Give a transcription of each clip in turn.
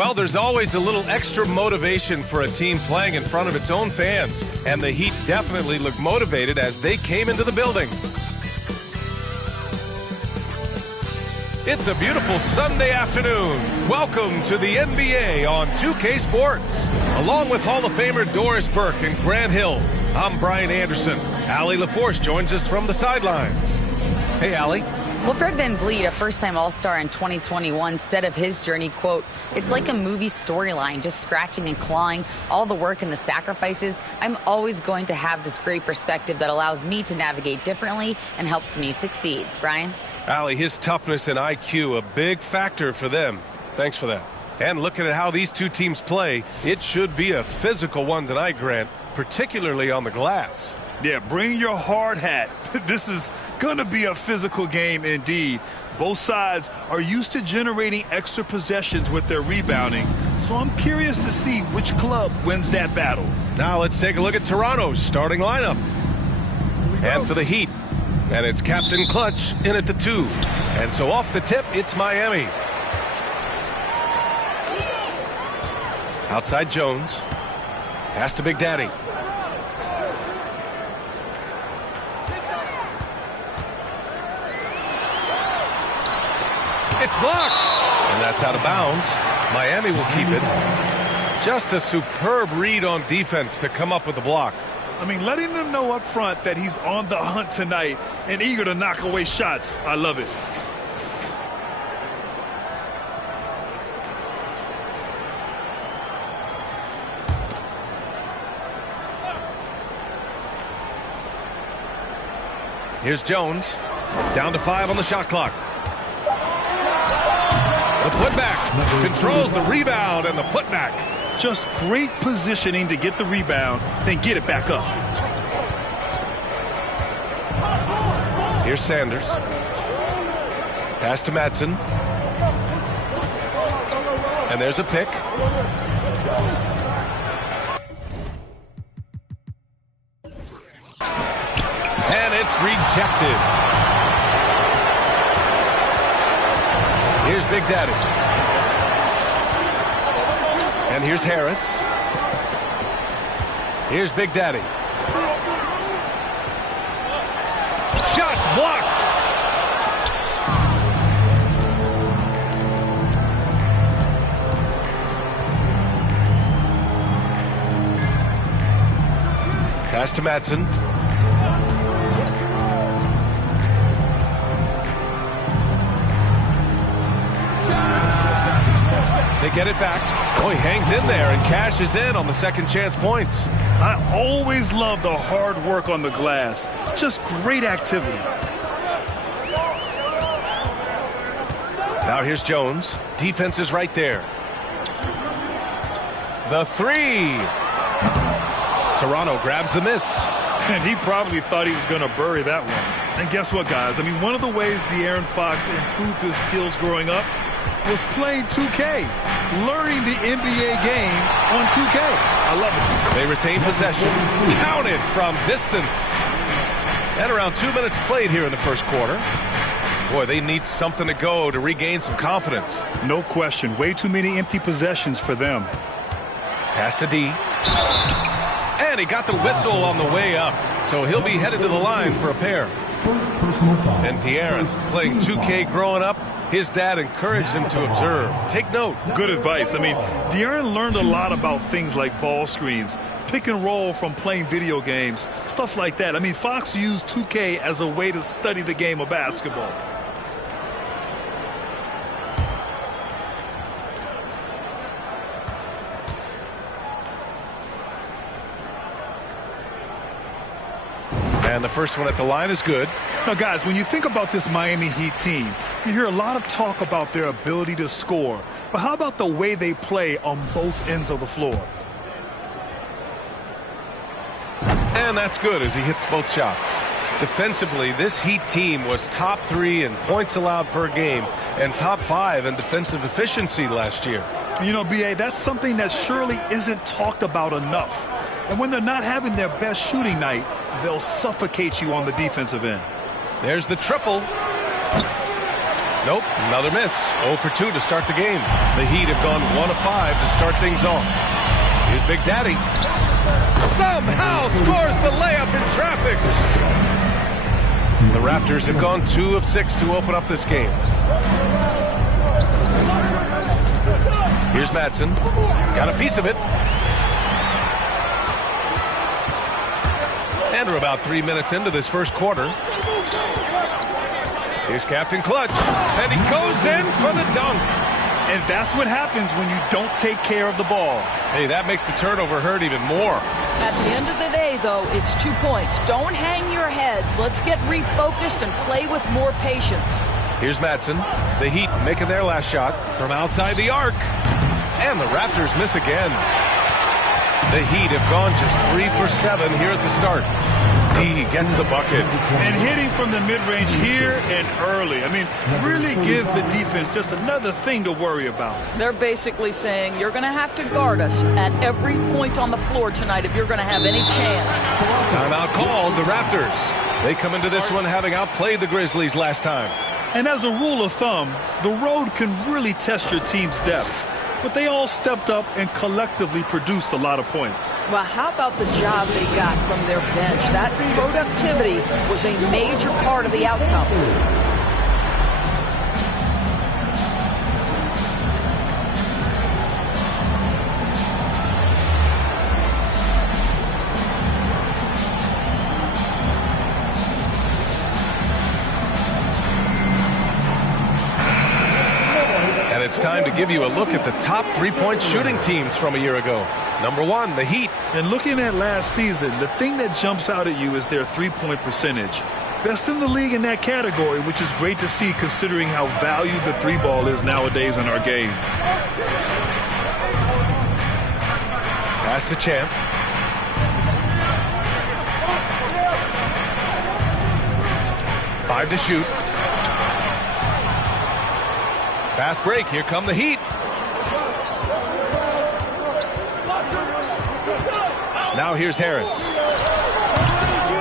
Well, there's always a little extra motivation for a team playing in front of its own fans, and the Heat definitely looked motivated as they came into the building. It's a beautiful Sunday afternoon. Welcome to the NBA on 2K Sports. Along with Hall of Famer Doris Burke and Grant Hill, I'm Brian Anderson. Allie LaForce joins us from the sidelines. Hey, Allie. Well, Fred VanVleet, a first-time All-Star in 2021, said of his journey, quote, "It's like a movie storyline, just scratching and clawing, all the work and the sacrifices. I'm always going to have this great perspective that allows me to navigate differently and helps me succeed." Brian? Allie, his toughness and IQ, a big factor for them. Thanks for that. And looking at how these two teams play, it should be a physical one tonight, Grant, particularly on the glass. Yeah, bring your hard hat. This is going to be a physical game indeed. Both sides are used to generating extra possessions with their rebounding, so I'm curious to see which club wins that battle. Now let's take a look at Toronto's starting lineup. And for the Heat, and it's Captain Clutch in at the 2. And so off the tip, it's Miami. Outside Jones. Pass to Big Daddy. It's blocked. And that's out of bounds. Miami will keep it. Just a superb read on defense to come up with the block. I mean, letting them know up front that he's on the hunt tonight and eager to knock away shots. I love it. Here's Jones. Down to 5 on the shot clock. The putback controls the rebound and the putback. Just great positioning to get the rebound, then get it back up. Here's Sanders. Pass to Madsen. And there's a pick. And it's rejected. Here's Big Daddy. And here's Harris. Here's Big Daddy. Shots blocked. Pass to Madsen. They get it back. Oh, he hangs in there and cashes in on the second chance points. I always love the hard work on the glass. Just great activity. Now here's Jones. Defense is right there. The 3. Toronto grabs the miss. And he probably thought he was going to bury that one. And guess what, guys? I mean, one of the ways De'Aaron Fox improved his skills growing up was playing 2K, learning the NBA game on 2K. I love it. They retain possession, counted from distance. And around 2 minutes played here in the first quarter. Boy, they need something to go to regain some confidence. No question. Way too many empty possessions for them. Pass to D. And he got the whistle on the way up, so he'll be headed to the line for a pair. And De'Aaron, playing 2K growing up, his dad encouraged him to observe. Take note. Good advice. I mean, De'Aaron learned a lot about things like ball screens, pick and roll from playing video games, stuff like that. I mean, Fox used 2K as a way to study the game of basketball. And the first one at the line is good. Now, guys, when you think about this Miami Heat team, you hear a lot of talk about their ability to score. But how about the way they play on both ends of the floor? And that's good as he hits both shots. Defensively, this Heat team was top 3 in points allowed per game and top 5 in defensive efficiency last year. You know, B.A., that's something that surely isn't talked about enough. And when they're not having their best shooting night, they'll suffocate you on the defensive end. There's the triple. Nope, another miss. 0 for 2 to start the game. The Heat have gone 1 of 5 to start things off. Here's Big Daddy. Somehow scores the layup in traffic. The Raptors have gone 2 of 6 to open up this game. Here's Madsen. Got a piece of it. And we're about 3 minutes into this first quarter. Here's Captain Clutch. And he goes in for the dunk. And that's what happens when you don't take care of the ball. Hey, that makes the turnover hurt even more. At the end of the day, though, it's 2 points. Don't hang your heads. Let's get refocused and play with more patience. Here's Madsen. The Heat making their last shot from outside the arc. And the Raptors miss again. The Heat have gone just 3 for 7 here at the start. He gets the bucket. And hitting from the mid-range here and early. I mean, really gives the defense just another thing to worry about. They're basically saying you're going to have to guard us at every point on the floor tonight if you're going to have any chance. Timeout called, the Raptors. They come into this one having outplayed the Grizzlies last time. And as a rule of thumb, the road can really test your team's depth. But they all stepped up and collectively produced a lot of points. Well, how about the job they got from their bench? That productivity was a major part of the outcome. It's time to give you a look at the top three-point shooting teams from a year ago. Number 1, the Heat. And looking at last season, the thing that jumps out at you is their three-point percentage. Best in the league in that category, which is great to see considering how valued the three ball is nowadays in our game. Pass to Champ. Five to shoot. Fast break. Here come the Heat. Now here's Harris.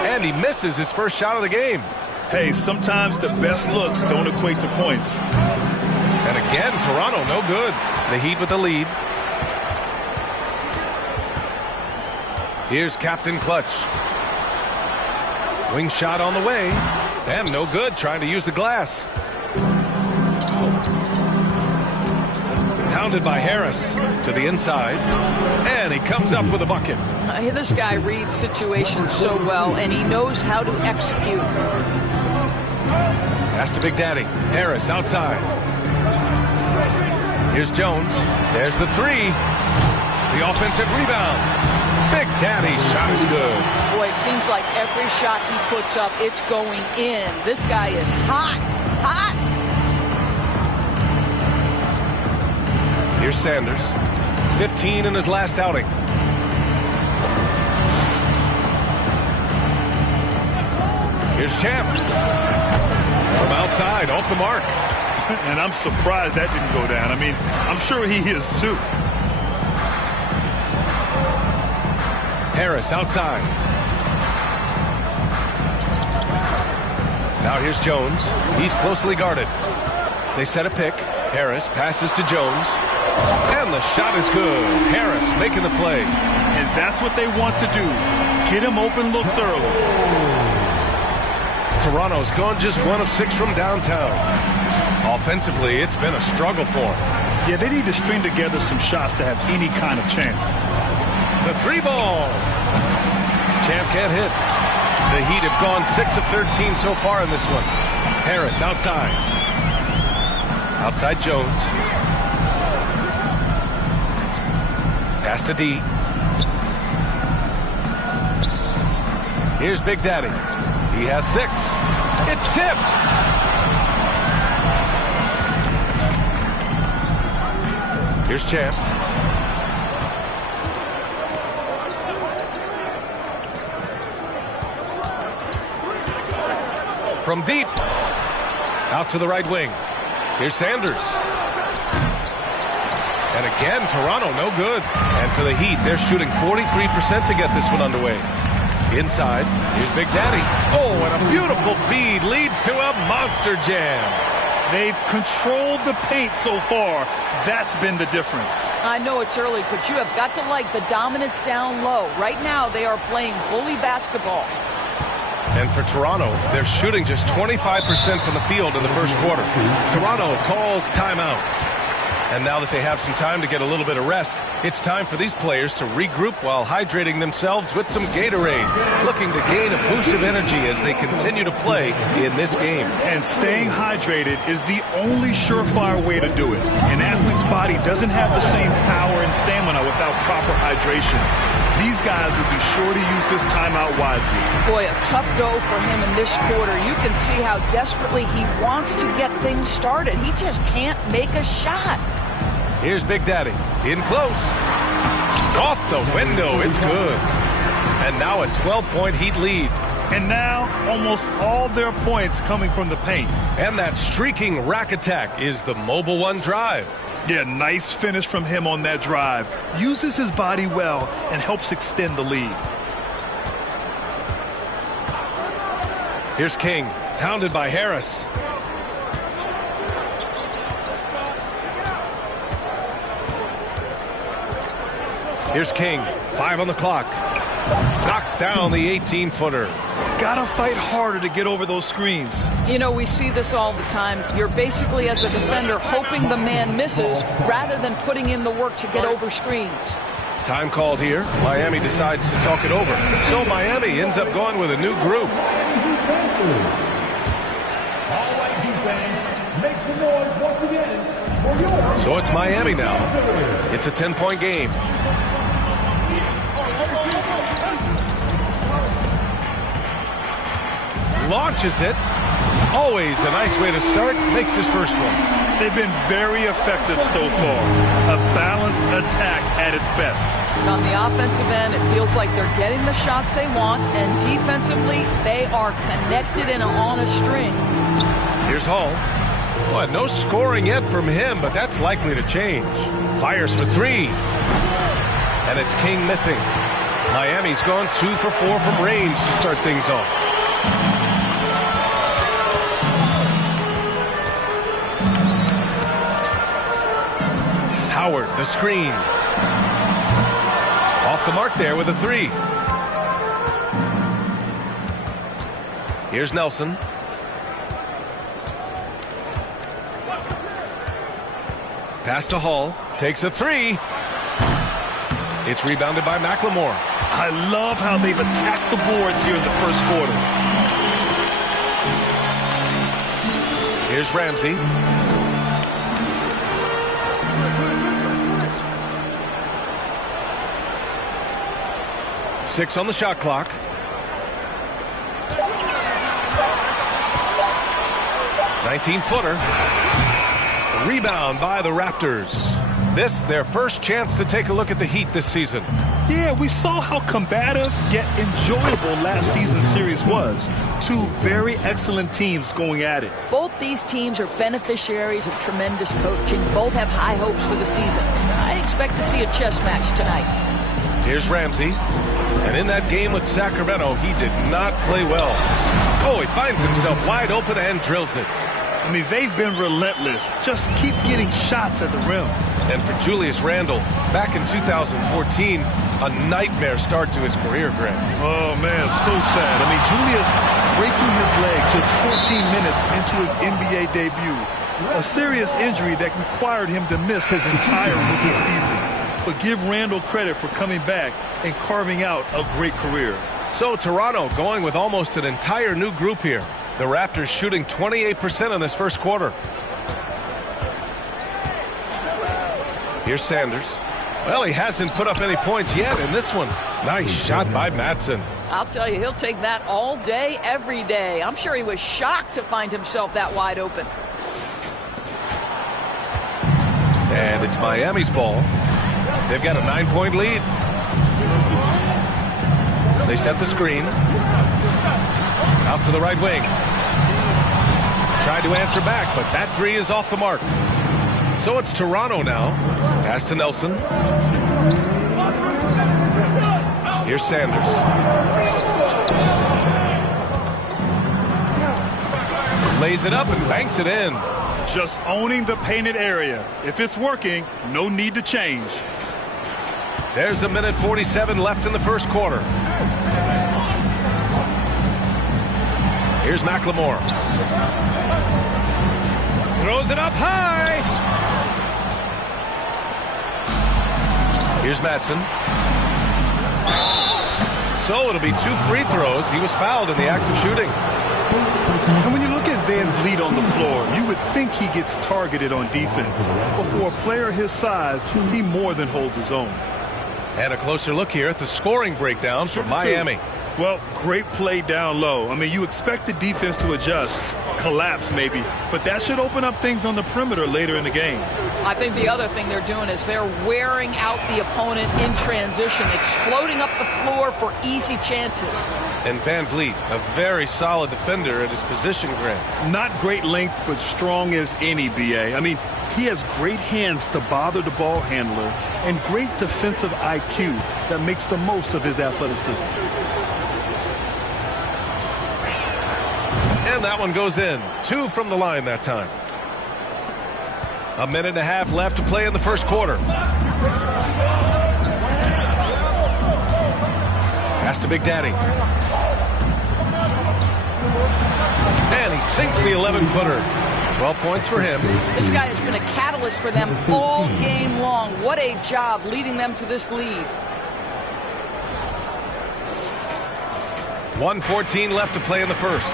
And he misses his first shot of the game. Hey, sometimes the best looks don't equate to points. And again, Toronto no good. The Heat with the lead. Here's Captain Clutch. Wing shot on the way. And no good, trying to use the glass. Pounded by Harris to the inside. And he comes up with a bucket. This guy reads situations so well, and he knows how to execute. Pass to Big Daddy. Harris outside. Here's Jones. There's the three. The offensive rebound. Big Daddy's shot is good. Boy, it seems like every shot he puts up, it's going in. This guy is hot. Hot. Here's Sanders. 15 in his last outing. Here's Champ. From outside, off the mark. And I'm surprised that didn't go down. I mean, I'm sure he is too. Harris outside. Now here's Jones. He's closely guarded. They set a pick. Harris passes to Jones. And the shot is good. Harris making the play. And that's what they want to do. Get him open looks early. Toronto's gone just 1 of 6 from downtown. Offensively, it's been a struggle for them. Yeah, they need to string together some shots to have any kind of chance. The three ball. Champ can't hit. The Heat have gone 6 of 13 so far in this one. Harris outside. Outside Jones. Pass to D. Here's Big Daddy. He has 6. It's tipped. Here's Champ. From deep. Out to the right wing. Here's Sanders. And again, Toronto no good. And for the Heat, they're shooting 43% to get this one underway. Inside, here's Big Daddy. Oh, and a beautiful feed leads to a monster jam. They've controlled the paint so far. That's been the difference. I know it's early, but you have got to like the dominance down low. Right now, they are playing bully basketball. And for Toronto, they're shooting just 25% from the field in the first quarter. Toronto calls timeout. And now that they have some time to get a little bit of rest, it's time for these players to regroup while hydrating themselves with some Gatorade, looking to gain a boost of energy as they continue to play in this game. And staying hydrated is the only surefire way to do it. An athlete's body doesn't have the same power and stamina without proper hydration. These guys will be sure to use this timeout wisely. Boy, a tough go for him in this quarter. You can see how desperately he wants to get things started. He just can't make a shot. Here's Big Daddy. In close. Off the window. It's good. And now a 12-point Heat lead. And now almost all their points coming from the paint. And that streaking rack attack is the Mobile One drive. Yeah, nice finish from him on that drive. Uses his body well and helps extend the lead. Here's King. Pounded by Harris. Here's King. 5 on the clock. Knocks down the 18-footer. Gotta fight harder to get over those screens. You know, we see this all the time. You're basically, as a defender, hoping the man misses rather than putting in the work to get over screens. Time called here. Miami decides to talk it over. So Miami ends up going with a new group. So it's Miami now. It's a 10-point game. Launches it. Always a nice way to start. Makes his first one. They've been very effective so far. A balanced attack at its best. On the offensive end, it feels like they're getting the shots they want, and defensively, they are connected and on a string. Here's Hall. Well, no scoring yet from him, but that's likely to change. Fires for 3. And it's King missing. Miami's gone 2 for 4 from range to start things off. Howard, the screen. Off the mark there with a 3. Here's Nelson. Pass to Hall. Takes a 3. It's rebounded by McLemore. I love how they've attacked the boards here in the first quarter. Here's Ramsey. Six on the shot clock. $19-footer. Rebound by the Raptors. This, their first chance to take a look at the Heat this season. Yeah, we saw how combative yet enjoyable last season's series was. 2 very excellent teams going at it. Both these teams are beneficiaries of tremendous coaching. Both have high hopes for the season. I expect to see a chess match tonight. Here's Ramsey. And in that game with Sacramento, he did not play well. Oh, he finds himself wide open and drills it. I mean, they've been relentless. Just keep getting shots at the rim. And for Julius Randle, back in 2014, a nightmare start to his career, Greg. Oh, man, so sad. I mean, Julius breaking his leg just 14 minutes into his NBA debut. A serious injury that required him to miss his entire rookie season. But give Randle credit for coming back and carving out a great career. So Toronto going with almost an entire new group here. The Raptors shooting 28% in this first quarter. Here's Sanders. Well, he hasn't put up any points yet in this one. Nice shot by Matson. I'll tell you, he'll take that all day, every day. I'm sure he was shocked to find himself that wide open. And it's Miami's ball. They've got a 9-point lead. They set the screen. Out to the right wing. Tried to answer back, but that 3 is off the mark. So it's Toronto now. Pass to Nelson. Here's Sanders. Lays it up and banks it in. Just owning the painted area. If it's working, no need to change. There's a minute 47 left in the first quarter. Here's McLemore. Throws it up high. Here's Madsen. So it'll be 2 free throws. He was fouled in the act of shooting. And when you look at Van Vliet on the floor, you would think he gets targeted on defense. But for a player his size, he more than holds his own. And a closer look here at the scoring breakdown for Miami. Well, great play down low. I mean, you expect the defense to adjust, collapse maybe, but that should open up things on the perimeter later in the game. I think the other thing they're doing is they're wearing out the opponent in transition, exploding up the floor for easy chances. And Van Vliet, a very solid defender at his position, Grant. Not great length, but strong as any, B.A. I mean, he has great hands to bother the ball handler and great defensive IQ that makes the most of his athleticism. And that one goes in. 2 from the line that time. A minute and a half left to play in the first quarter. Pass to Big Daddy. And he sinks the 11-footer. 12 points for him. This guy has been a catalyst for them all game long. What a job leading them to this lead. 1:14 left to play in the first.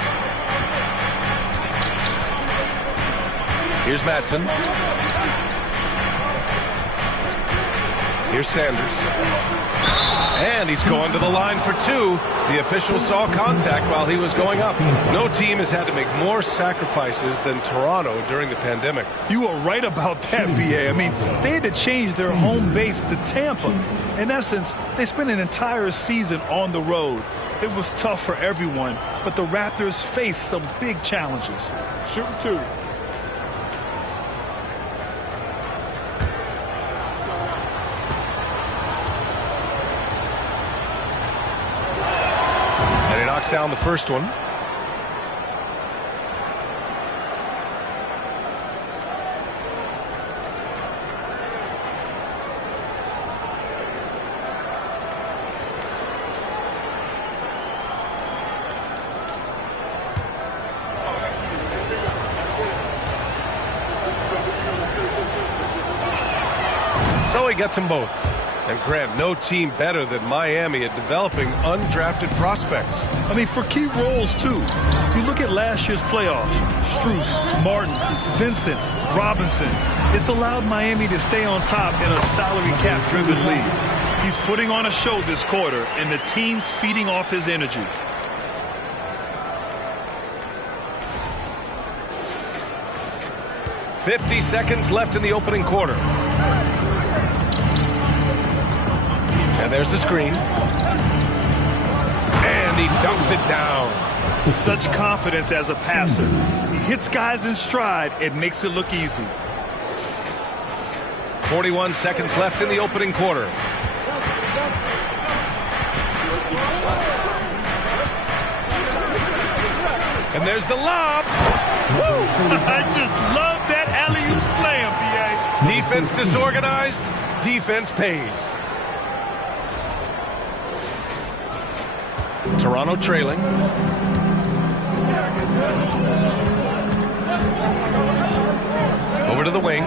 Here's Madsen. Here's Sanders. And he's going to the line for 2. The official saw contact while he was going up. No team has had to make more sacrifices than Toronto during the pandemic. You are right about that, B.A. I mean, they had to change their home base to Tampa. In essence, they spent an entire season on the road. It was tough for everyone, but the Raptors faced some big challenges. Shooting 2. Down the first one. So he gets them both. And Grant, no team better than Miami at developing undrafted prospects. I mean, for key roles, too. You look at last year's playoffs. Strus, Martin, Vincent, Robinson. It's allowed Miami to stay on top in a salary cap-driven league. He's putting on a show this quarter, and the team's feeding off his energy. .50 seconds left in the opening quarter. And there's the screen. And he dunks it down. Such confidence as a passer. He hits guys in stride. It makes it look easy. 41 seconds left in the opening quarter. And there's the lob. Woo! I just love that alley-oop slam, B.A. Defense disorganized. Defense pays. Toronto trailing. Over to the wing.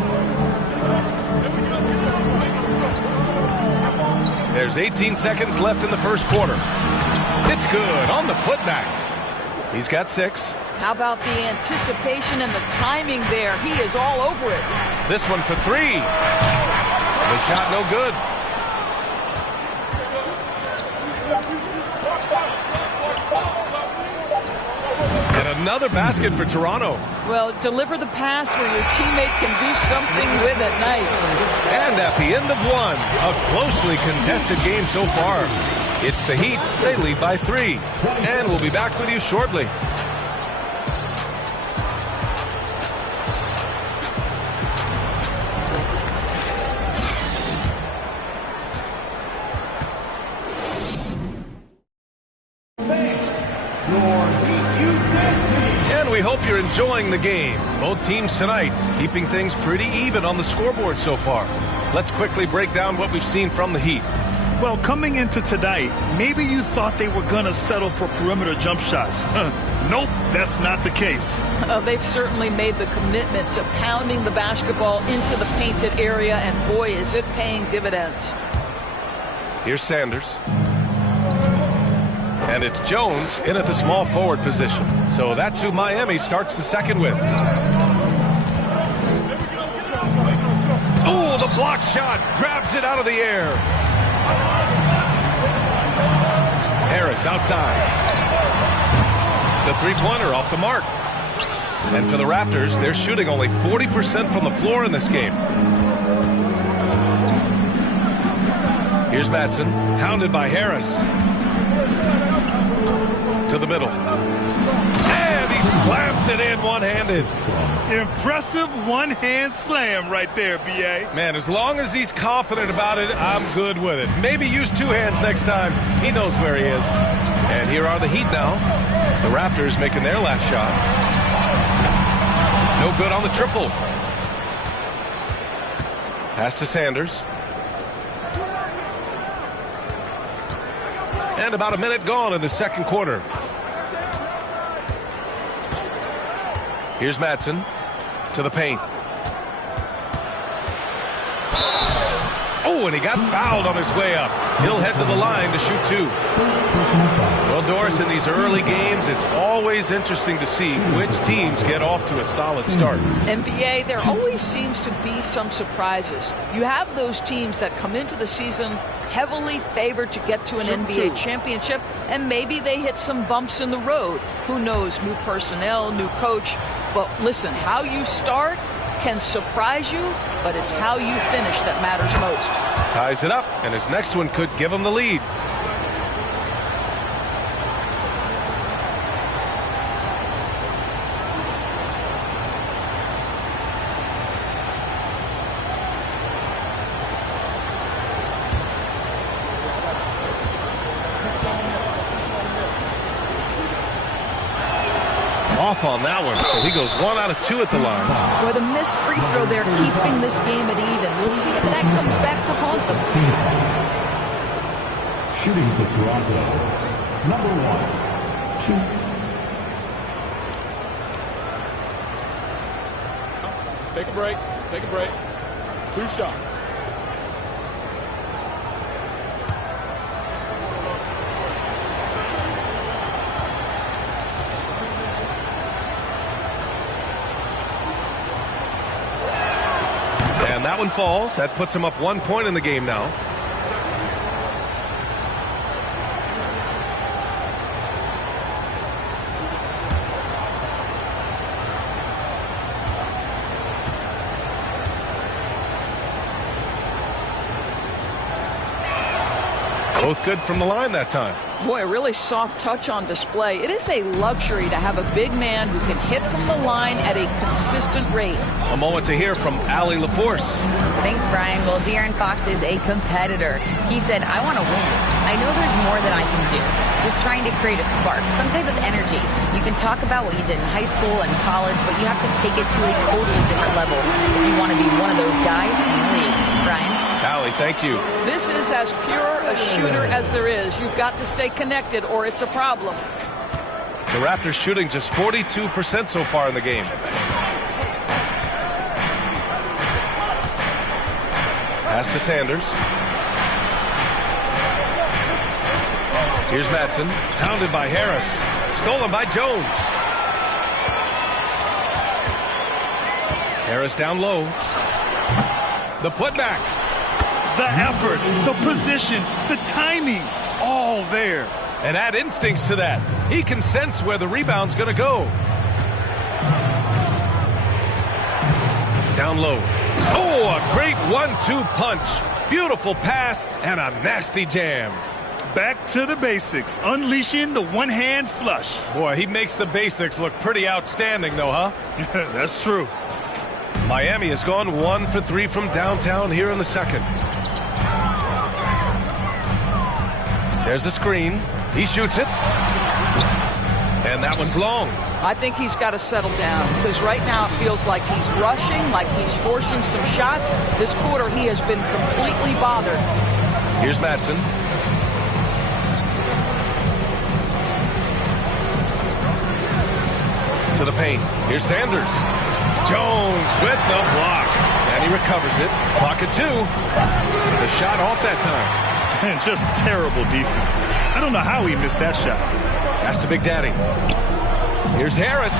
There's 18 seconds left in the first quarter. It's good on the putback. He's got 6. How about the anticipation and the timing there? He is all over it. This one for 3. The shot no good. Another basket for Toronto. Well, deliver the pass where your teammate can do something with it. Nice. And at the end of one, a closely contested game so far. It's the Heat. They lead by 3. And we'll be back with you shortly. Your Heat And we hope you're enjoying the game. Both teams tonight keeping things pretty even on the scoreboard so far. Let's quickly break down what we've seen from the Heat. Well, coming into tonight, maybe you thought they were going to settle for perimeter jump shots. Nope, that's not the case. They've certainly made the commitment to pounding the basketball into the painted area, and boy, is it paying dividends. Here's Sanders. And it's Jones in at the small forward position. So that's who Miami starts the second with. Oh, the block shot. Grabs it out of the air. Harris outside. The three-pointer off the mark. And for the Raptors, they're shooting only 40% from the floor in this game. Here's Madsen, hounded by Harris. To the middle. And he slams it in one-handed. Impressive one-hand slam right there, B.A. Man, as long as he's confident about it, I'm good with it. Maybe use two hands next time. He knows where he is. And here are the Heat now. The Raptors making their last shot. No good on the triple. Pass to Sanders. And about a minute gone in the second quarter. Here's Madsen to the paint. Oh, and he got fouled on his way up. He'll head to the line to shoot two. Well, Doris, in these early games, it's always interesting to see which teams get off to a solid start. NBA, there always seems to be some surprises. You have those teams that come into the season heavily favored to get to an NBA championship, and maybe they hit some bumps in the road. Who knows? New personnel, new coach. But listen, how you start can surprise you, but it's how you finish that matters most. Ties it up, and his next one could give him the lead. Off on that one, so he goes 1 out of 2 at the line. Boy, the missed free throw there, keeping this game at even. We'll see if that comes back to haunt them. Shooting for Toronto, number 1, 2. Take a break. Take a break. 2 shots. And that one falls. That puts him up 1 point in the game now. Both good from the line that time. Boy, a really soft touch on display. It is a luxury to have a big man who can hit from the line at a consistent rate. A moment to hear from Allie LaForce. Thanks, Brian. Well, De'Aaron Fox is a competitor. He said, I want to win. I know there's more that I can do. Just trying to create a spark, some type of energy. You can talk about what you did in high school and college, but you have to take it to a totally different level if you want to be one of those guys in the league. Brian? Allie, thank you. This is as pure a shooter as there is. You've got to stay connected or it's a problem. The Raptors shooting just 42% so far in the game. Pass to Sanders. Here's Madsen, hounded by Harris. Stolen by Jones. Harris down low. The putback. The effort, the position, the timing, all there. And add instincts to that. He can sense where the rebound's going to go. Down low. Oh, a great 1-2 punch. Beautiful pass and a nasty jam. Back to the basics, unleashing the one-hand flush. Boy, he makes the basics look pretty outstanding, though, huh? That's true. Miami has gone 1 for 3 from downtown here in the second. There's a screen. He shoots it. And And that one's long. I think he's got to settle down because right now it feels like he's rushing, like he's forcing some shots. This quarter he has been completely bothered. Here's Madsen. To the paint. Here's Sanders. Jones with the block. And he recovers it. Clock at 2. The shot off that time. And just terrible defense. I don't know how he missed that shot. Pass to Big Daddy. Here's Harris.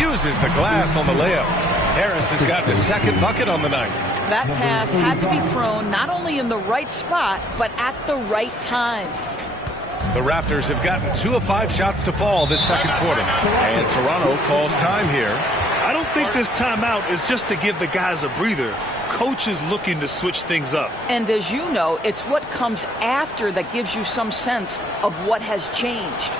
Uses the glass on the layup. Harris has gotten his second bucket on the night. That pass had to be thrown not only in the right spot, but at the right time. The Raptors have gotten 2 of 5 shots to fall this second quarter. And Toronto calls time here. I don't think this timeout is just to give the guys a breather. Coach is looking to switch things up. And as you know, it's what comes after that gives you some sense of what has changed.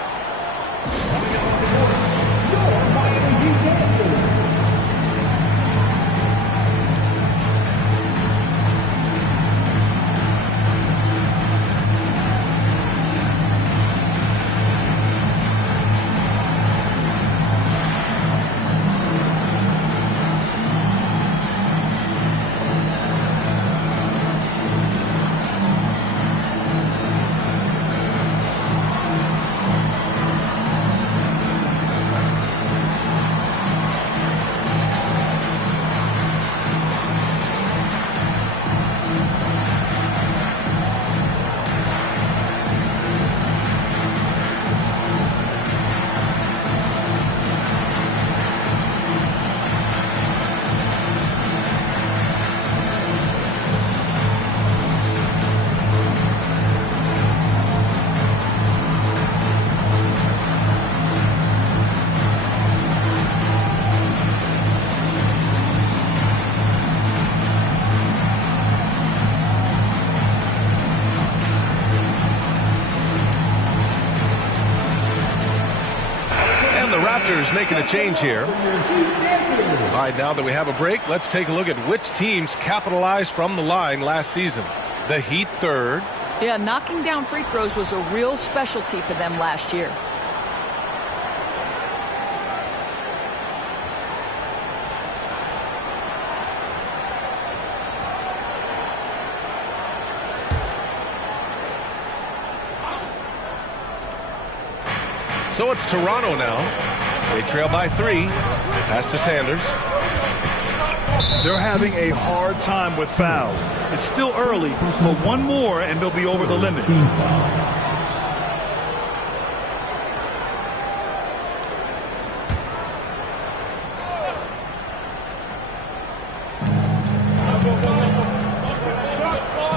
Raptors making a change here. All right, now that we have a break, let's take a look at which teams capitalized from the line last season. The Heat third. Yeah, knocking down free throws was a real specialty for them last year. So it's Toronto now. They trail by 3. Pass to Sanders. They're having a hard time with fouls. It's still early, but one more and they'll be over the limit.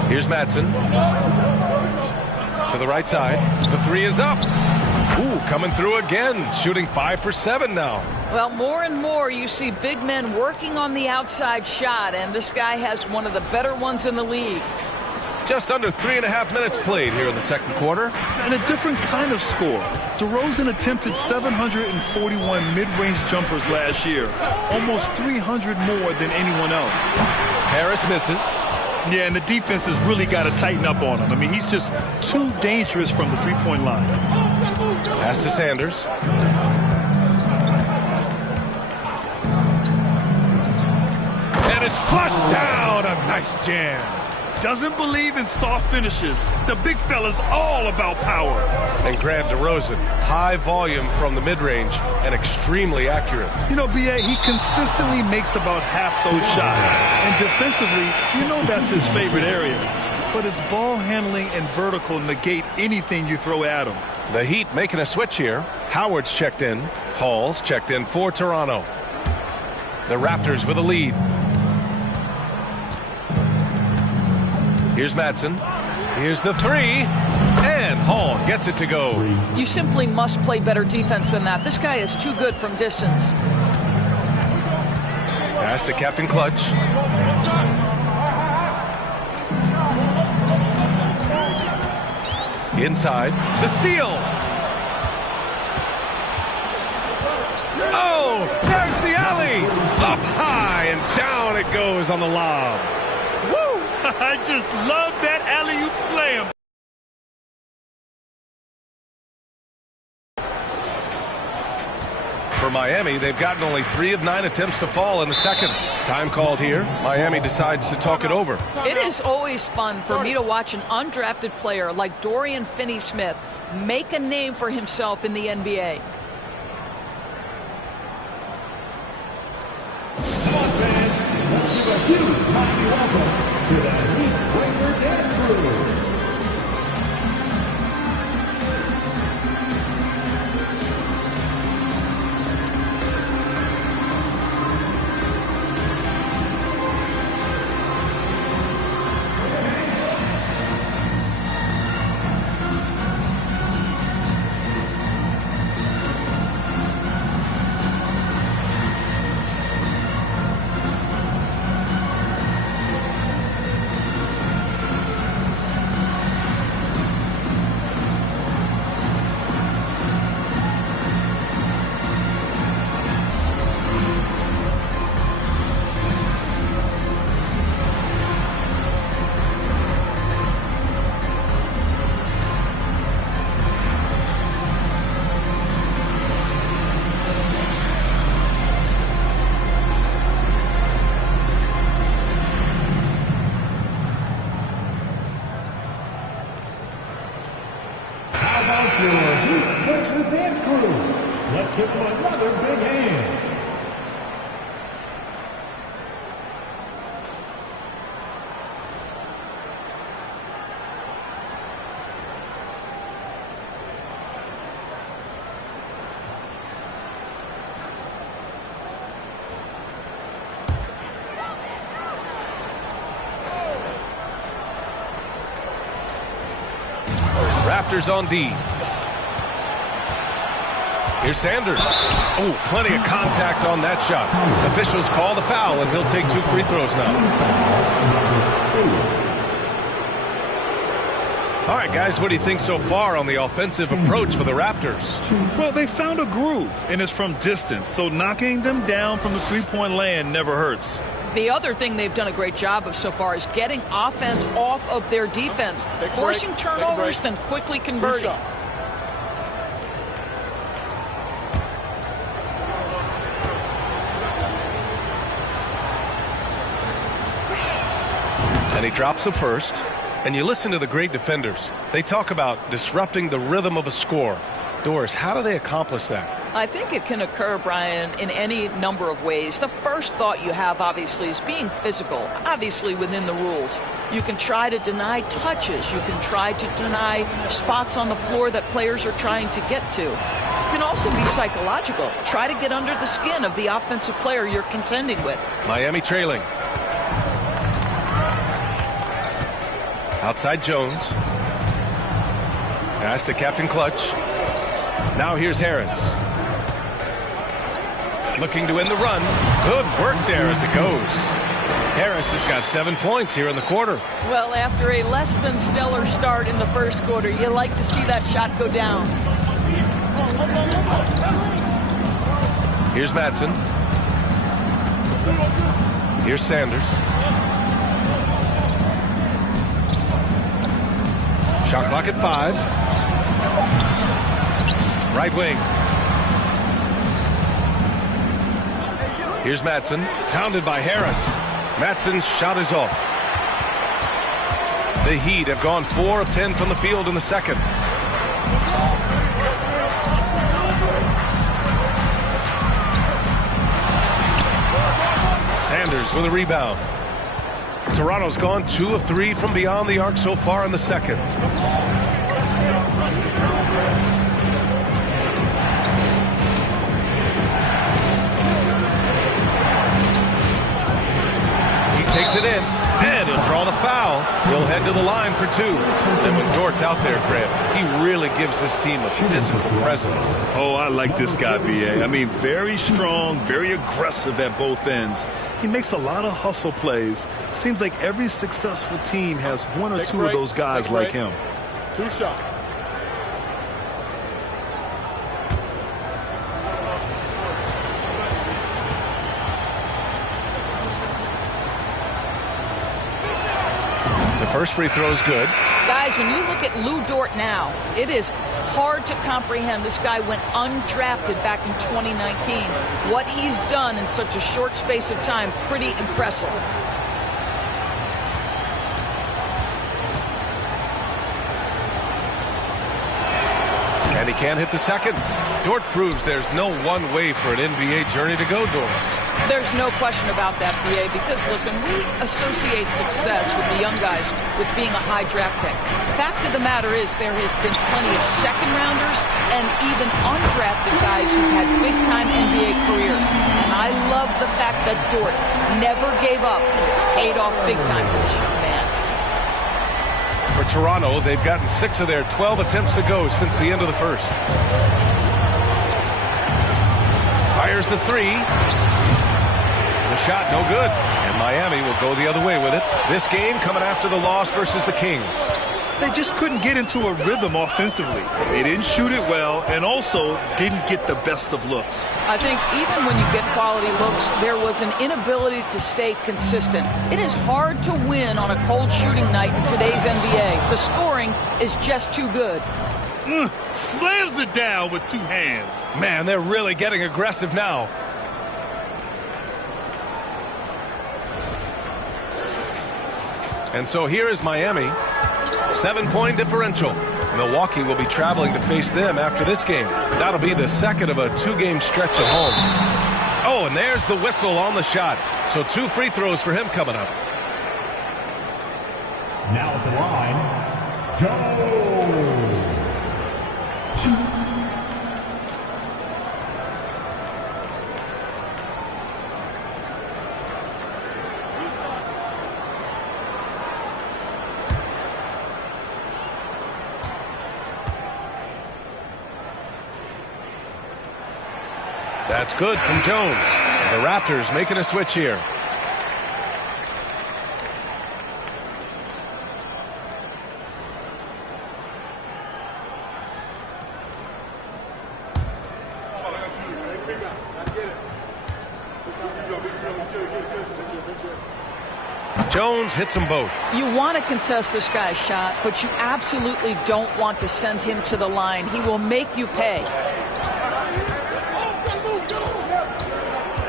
Here's Madsen. To the right side. The 3 is up. Ooh, coming through again, shooting 5 for 7 now. Well, more and more you see big men working on the outside shot, and this guy has one of the better ones in the league. Just under 3.5 minutes played here in the second quarter. And a different kind of score. DeRozan attempted 741 mid-range jumpers last year, almost 300 more than anyone else. Harris misses. Yeah, and the defense has really got to tighten up on him. I mean, he's just too dangerous from the three-point line. Pass to Sanders. And it's flushed down. A nice jam. Doesn't believe in soft finishes. The big fella's all about power. And Grant DeRozan, high volume from the mid-range and extremely accurate. You know, B.A., he consistently makes about half those shots. And defensively, you know that's his favorite area. But his ball handling and vertical negate anything you throw at him. The Heat making a switch here. Howard's checked in. Hall's checked in for Toronto. The Raptors with a lead. Here's Madsen. Here's the 3. And Hall gets it to go. You simply must play better defense than that. This guy is too good from distance. Pass to Captain Clutch. Inside. The steal. Oh, there's the alley. Up high and down it goes on the lob. I just love that alley-oop slam. For Miami, they've gotten only 3 of 9 attempts to fall in the second. Time called here. Miami decides to talk it over. It is always fun for me to watch an undrafted player like Dorian Finney-Smith make a name for himself in the NBA. Come on, fans. Let's give a huge happy welcome to the Heat Waker Dance Crew. Dance Crew. Let's give them another big hand. Raptors on D. Here's Sanders. Oh, plenty of contact on that shot. Officials call the foul, and he'll take 2 free throws now. All right, guys, what do you think so far on the offensive approach for the Raptors? Well, they found a groove, and it's from distance, so knocking them down from the three-point land never hurts. The other thing they've done a great job of so far is getting offense off of their defense, forcing turnovers, then quickly converting. And he drops the first. And you listen to the great defenders. They talk about disrupting the rhythm of a score. Doris, how do they accomplish that? I think it can occur, Brian, in any number of ways. The first thought you have, obviously, is being physical, obviously within the rules. You can try to deny touches. You can try to deny spots on the floor that players are trying to get to. It can also be psychological. Try to get under the skin of the offensive player you're contending with. Miami trailing. Outside Jones. Pass to Captain Clutch. Now here's Harris. Looking to end the run. Good work there as it goes. Harris has got 7 points here in the quarter. Well, after a less than stellar start in the first quarter, you like to see that shot go down. Here's Madsen. Here's Sanders. Shot clock at 5. Right wing. Here's Madsen. Pounded by Harris. Madsen's shot is off. The Heat have gone 4 of 10 from the field in the second. Sanders with a rebound. Toronto's gone 2 of 3 from beyond the arc so far in the second. He takes it in, and he'll draw the foul. He'll head to the line for 2. And when Dort's out there, Grant, he really gives this team a physical presence. Oh, I like this guy, B.A. I mean, very strong, very aggressive at both ends. He makes a lot of hustle plays. Seems like every successful team has 1 or 2 of those guys like him. 2 shots. The first free throw is good. Guys, when you look at Lou Dort now, it is hard to comprehend. This guy went undrafted back in 2019. What he's done in such a short space of time, pretty impressive. And he can't hit the second. Dort proves there's no one way for an NBA journey to go, Doris. There's no question about that, BA, because, listen, we associate success with the young guys with being a high draft pick. Fact of the matter is there has been plenty of second-rounders and even undrafted guys who've had big-time NBA careers. And I love the fact that Dort never gave up, and it's paid off big time for this young man. For Toronto, they've gotten 6 of their 12 attempts to go since the end of the first. Fires the 3. The shot no good, and Miami will go the other way with it. This game coming after the loss versus the Kings. They just couldn't get into a rhythm offensively. They didn't shoot it well and also didn't get the best of looks. I think even when you get quality looks, there was an inability to stay consistent. It is hard to win on a cold shooting night in today's NBA. The scoring is just too good. Slams it down with 2 hands. Man, they're really getting aggressive now. And so here is Miami. 7-point differential. Milwaukee will be traveling to face them after this game. That'll be the second of a 2-game stretch at home. Oh, and there's the whistle on the shot. So 2 free throws for him coming up. Now at the line, Joe. That's good from Jones. The Raptors making a switch here. Jones hits them both. You want to contest this guy's shot, but you absolutely don't want to send him to the line. He will make you pay.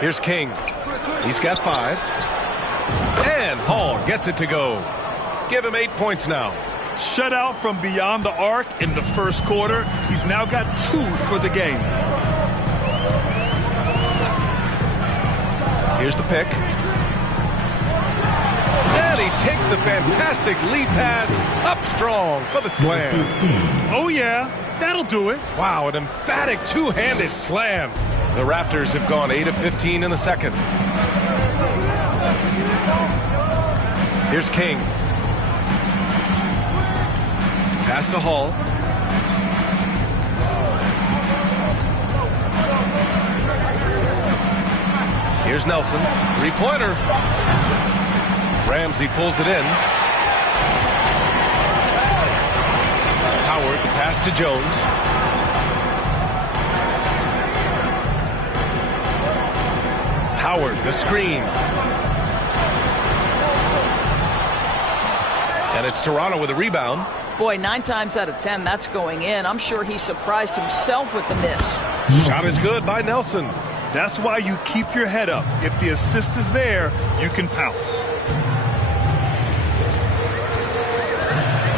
Here's King. He's got 5. And Hall gets it to go. Give him 8 points now. Shutout from beyond the arc in the first quarter. He's now got 2 for the game. Here's the pick. And he takes the fantastic lead pass up strong for the slam. Oh, yeah. That'll do it. Wow, an emphatic 2-handed slam. The Raptors have gone 8 of 15 in the second. Here's King. Pass to Hall. Here's Nelson. 3-pointer. Ramsey pulls it in. Howard, the pass to Jones. Howard, the screen. And it's Toronto with a rebound. Boy, 9 times out of 10, that's going in. I'm sure he surprised himself with the miss. Shot is good by Nelson. That's why you keep your head up. If the assist is there, you can pounce.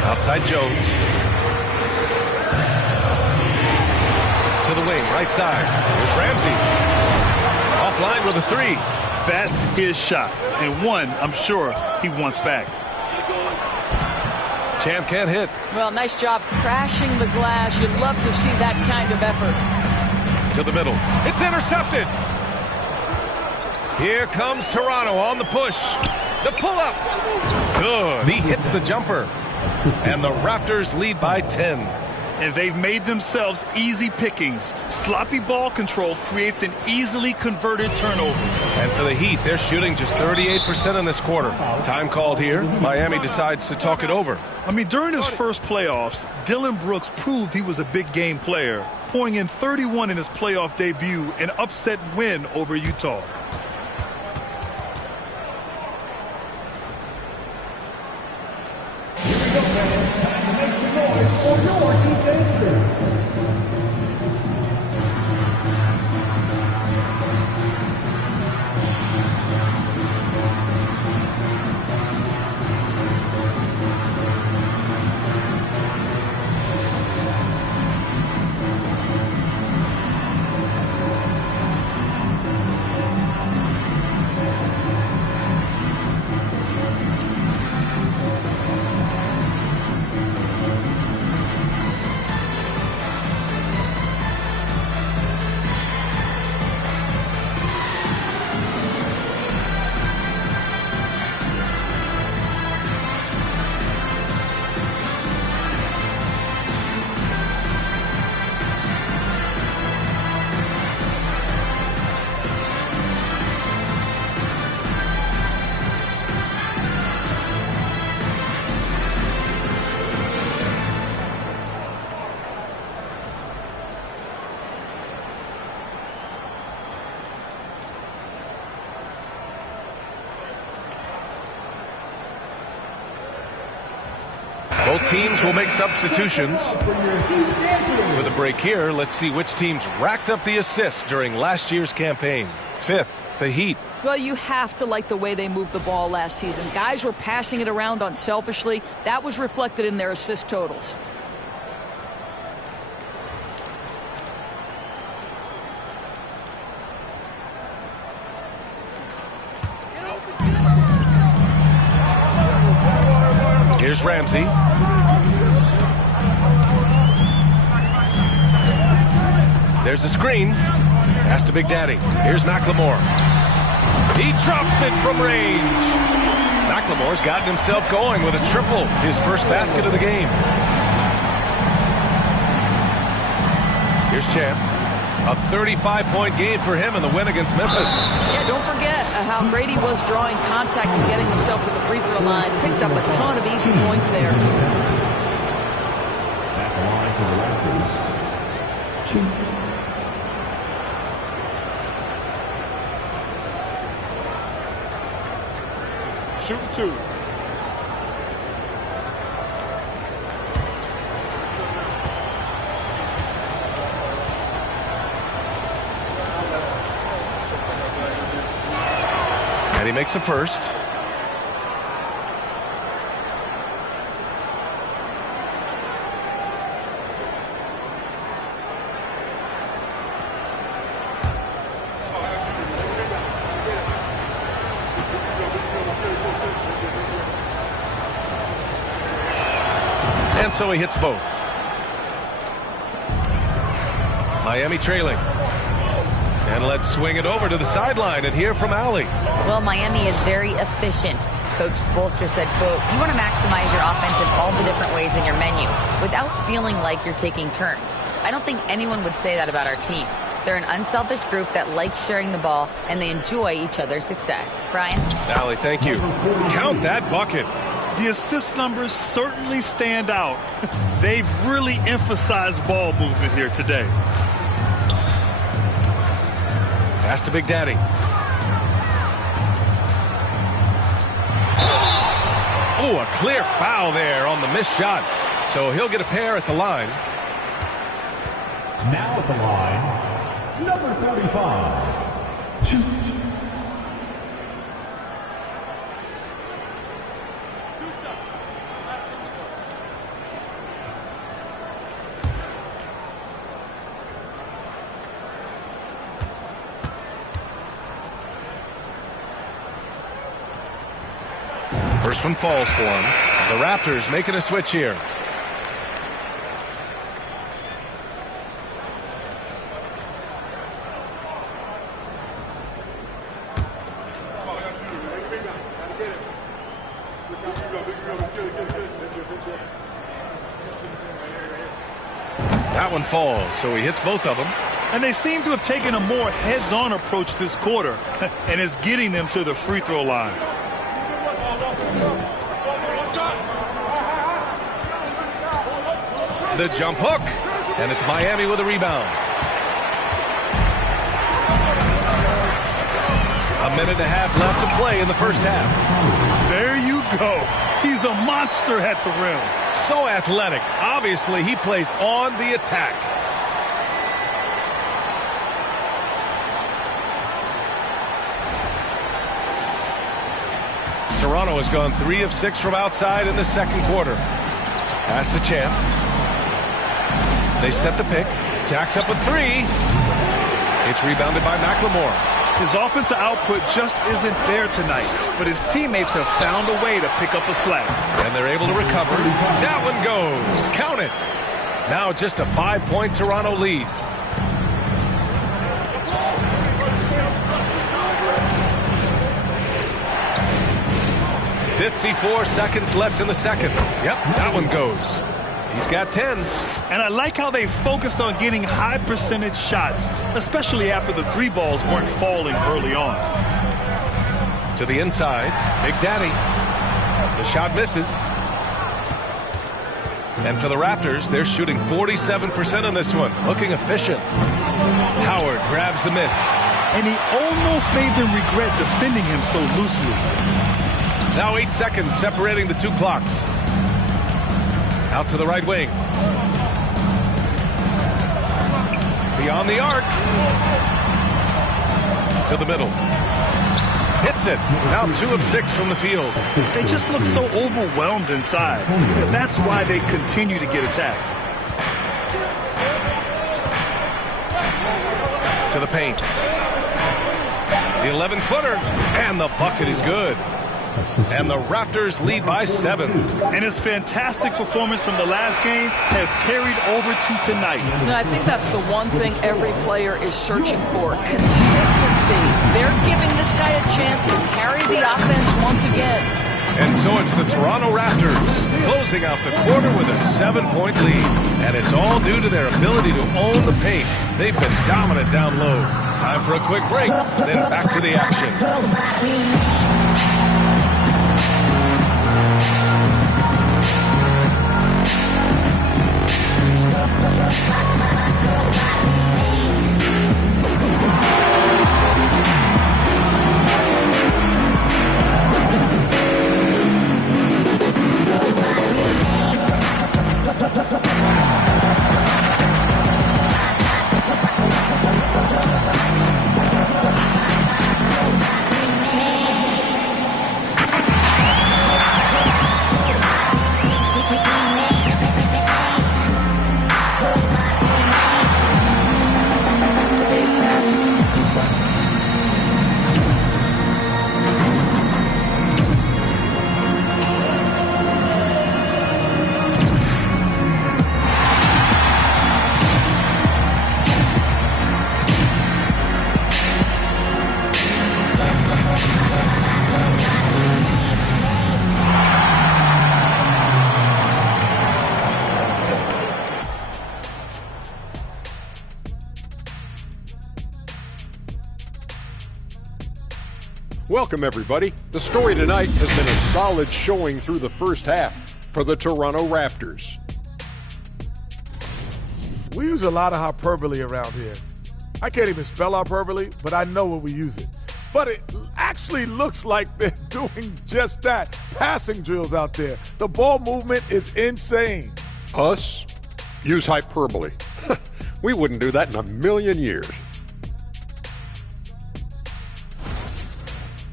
Outside Jones. To the wing, right side. There's Ramsey. Offline with a 3. That's his shot. And one, I'm sure, he wants back. Champ can't hit. Well, nice job crashing the glass. You'd love to see that kind of effort. To the middle. It's intercepted. Here comes Toronto on the push. The pull-up. Good. He hits the jumper. And the Raptors lead by 10. And they've made themselves easy pickings. Sloppy ball control creates an easily converted turnover. And for the Heat, they're shooting just 38% in this quarter. Time called here. Miami decides to talk it over. I mean, during his first playoffs, Dillon Brooks proved he was a big game player, pouring in 31 in his playoff debut, an upset win over Utah. Here we go, man. Time to make some noise for your defense. Both teams will make substitutions. With a break here, let's see which teams racked up the assists during last year's campaign. Fifth, the Heat. Well, you have to like the way they moved the ball last season. Guys were passing it around unselfishly. That was reflected in their assist totals. Here's Ramsey. There's a screen. Pass to Big Daddy. Here's McLemore. He drops it from range. McLemore's gotten himself going with a triple, his first basket of the game. Here's Champ. A 35-point game for him in the win against Memphis. Yeah, don't forget how great he was drawing contact and getting himself to the free throw line. Picked up a ton of easy points there. At the line for the Raptors, 2. Shooting 2. And he makes a first. And so he hits both. Miami trailing. And let's swing it over to the sideline and hear from Allie. Well, Miami is very efficient. Coach Spoelstra said, quote, you want to maximize your offense in all the different ways in your menu without feeling like you're taking turns. I don't think anyone would say that about our team. They're an unselfish group that likes sharing the ball, and they enjoy each other's success. Brian? Allie, thank you. Count that bucket. The assist numbers certainly stand out. They've really emphasized ball movement here today. Pass to Big Daddy. Oh, a clear foul there on the missed shot. So he'll get a pair at the line. Now at the line, number 35, 2. First one falls for him. The Raptors making a switch here. That one falls, so he hits both of them. And they seem to have taken a more heads-on approach this quarter, and it's getting them to the free throw line. The jump hook, and it's Miami with a rebound. A minute and a half left to play in the first half. There you go. He's a monster at the rim. So athletic. Obviously, he plays on the attack. Toronto has gone 3 of 6 from outside in the second quarter. Pass to Champ. They set the pick. Jacks up a 3. It's rebounded by McLemore. His offensive output just isn't there tonight, but his teammates have found a way to pick up a slack. And they're able to recover. That one goes. Count it. Now just a 5-point Toronto lead. "54 seconds left in the second." Yep, that one goes. He's got 10. And I like how they focused on getting high percentage shots, especially after the 3 balls weren't falling early on. To the inside, Big Daddy. The shot misses. And for the Raptors, they're shooting 47% on this one. Looking efficient. Howard grabs the miss. And he almost made them regret defending him so loosely. Now 8 seconds separating the two clocks. Out to the right wing. Beyond the arc. To the middle. Hits it. Now 2 of 6 from the field. They just look so overwhelmed inside. That's why they continue to get attacked. To the paint. The 11-footer. And the bucket is good. And the Raptors lead by 7. And his fantastic performance from the last game has carried over to tonight. I think that's the one thing every player is searching for. Consistency. They're giving this guy a chance to carry the offense once again. And so it's the Toronto Raptors closing out the quarter with a 7-point lead. And it's all due to their ability to own the paint. They've been dominant down low. Time for a quick break, then back to the action. Welcome, everybody. The story tonight has been a solid showing through the first half for the Toronto Raptors. We use a lot of hyperbole around here. I can't even spell hyperbole, but I know when we use it. But it actually looks like they're doing just that. Passing drills out there. The ball movement is insane. Us? Use hyperbole. We wouldn't do that in a million years.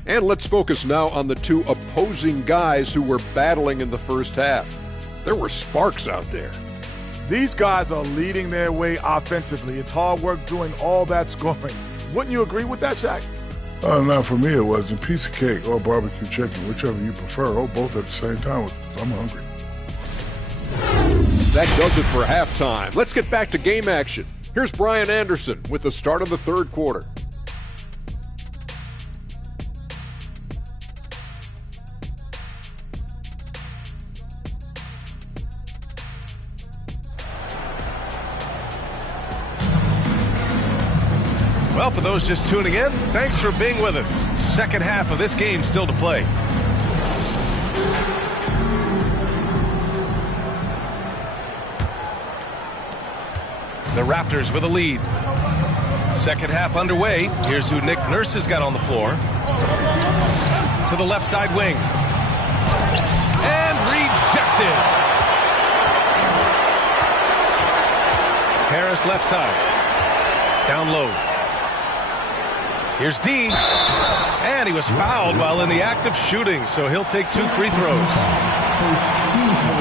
And let's focus now on the 2 opposing guys who were battling in the first half. There were sparks out there. These guys are leading their way offensively. It's hard work doing all that scoring. Wouldn't you agree with that, Shaq? Not for me, it wasn't. Piece of cake or barbecue chicken, whichever you prefer, or both at the same time. I'm hungry. That does it for halftime. Let's get back to game action. Here's Brian Anderson with the start of the third quarter. Well, for those just tuning in, thanks for being with us. Second half of this game still to play. The Raptors with a lead. Second half underway. Here's who Nick Nurse has got on the floor. To the left side wing. And rejected. Harris left side. Down low. Here's D. And he was fouled while in the act of shooting, so he'll take 2 free throws.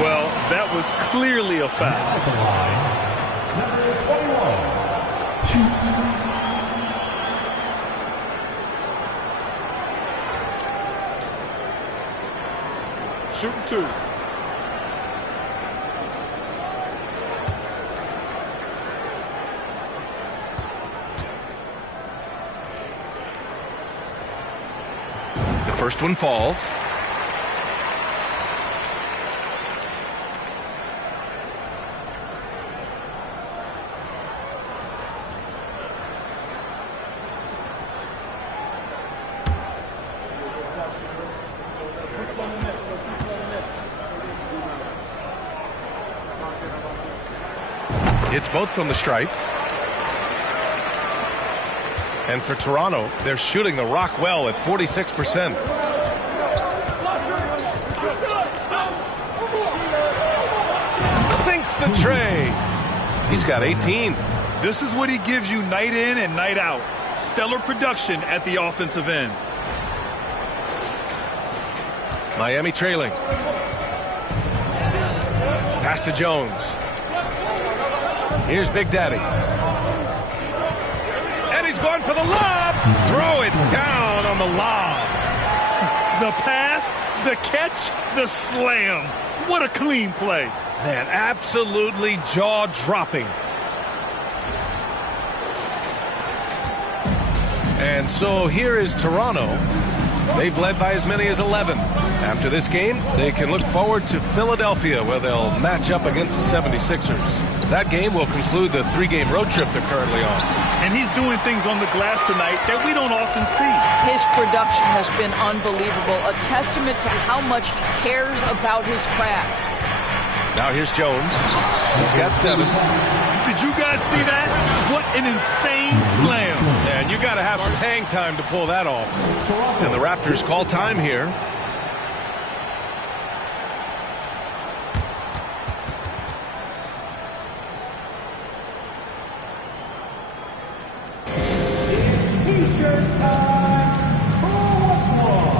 Well, that was clearly a foul. Number 21. Shooting 2. First one falls. It's both from the stripe. And for Toronto, they're shooting the rock well at 46%. to Trey. He's got 18. This is what he gives you night in and night out. Stellar production at the offensive end. Miami trailing. Pass to Jones. Here's Big Daddy. And he's going for the lob. Throw it down on the lob. The pass, the catch, the slam. What a clean play. Man, absolutely jaw-dropping. And so here is Toronto. They've led by as many as 11. After this game, they can look forward to Philadelphia, where they'll match up against the 76ers. That game will conclude the 3-game road trip they're currently on. And he's doing things on the glass tonight that we don't often see. His production has been unbelievable, a testament to how much he cares about his craft. Now here's Jones. He's got 7. Did you guys see that? What an insane slam. And you got to have some hang time to pull that off. And the Raptors call time here. It's T-shirt time for what's more.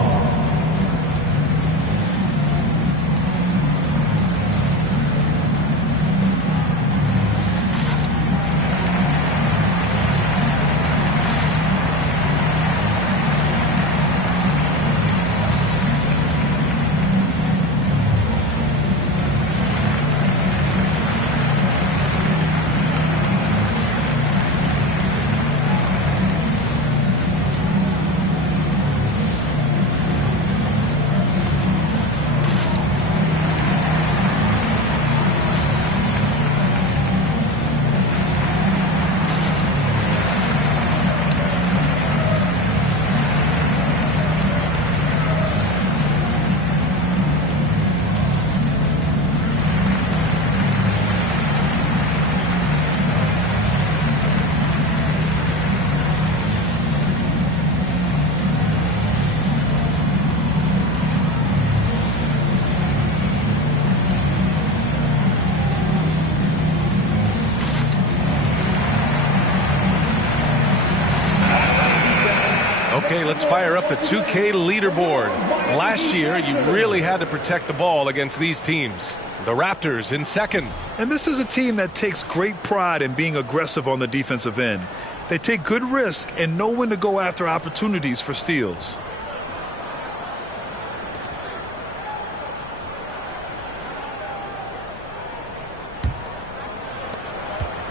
Okay, let's fire up the 2K leaderboard. Last year, you really had to protect the ball against these teams. The Raptors in second. And this is a team that takes great pride in being aggressive on the defensive end. They take good risk and know when to go after opportunities for steals.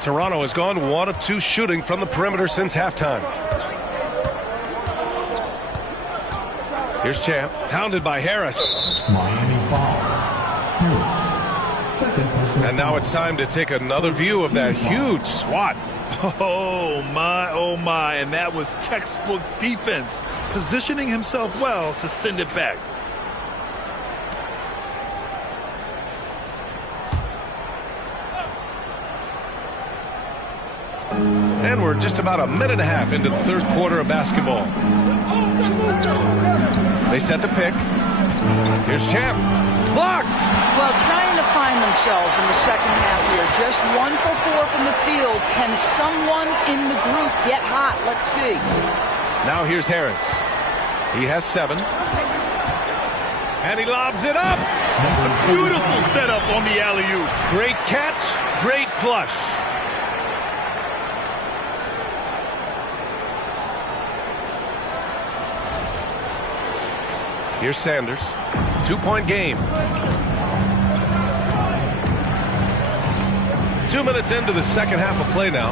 Toronto has gone 1 of 2 shooting from the perimeter since halftime. Here's Champ, hounded by Harris. Miami foul. Harris. Second personal And now it's time to take another view of that huge swat. Oh my, and that was textbook defense, positioning himself well to send it back. And we're just about a minute and a half into the third quarter of basketball. They set the pick. Here's Champ. Blocked! Well, trying to find themselves in the second half here. Just 1 for 4 from the field. Can someone in the group get hot? Let's see. Now here's Harris. He has 7. And he lobs it up. A beautiful setup on the alley-oop. Great catch, great flush. Here's Sanders. 2-point game. 2 minutes into the second half of play now.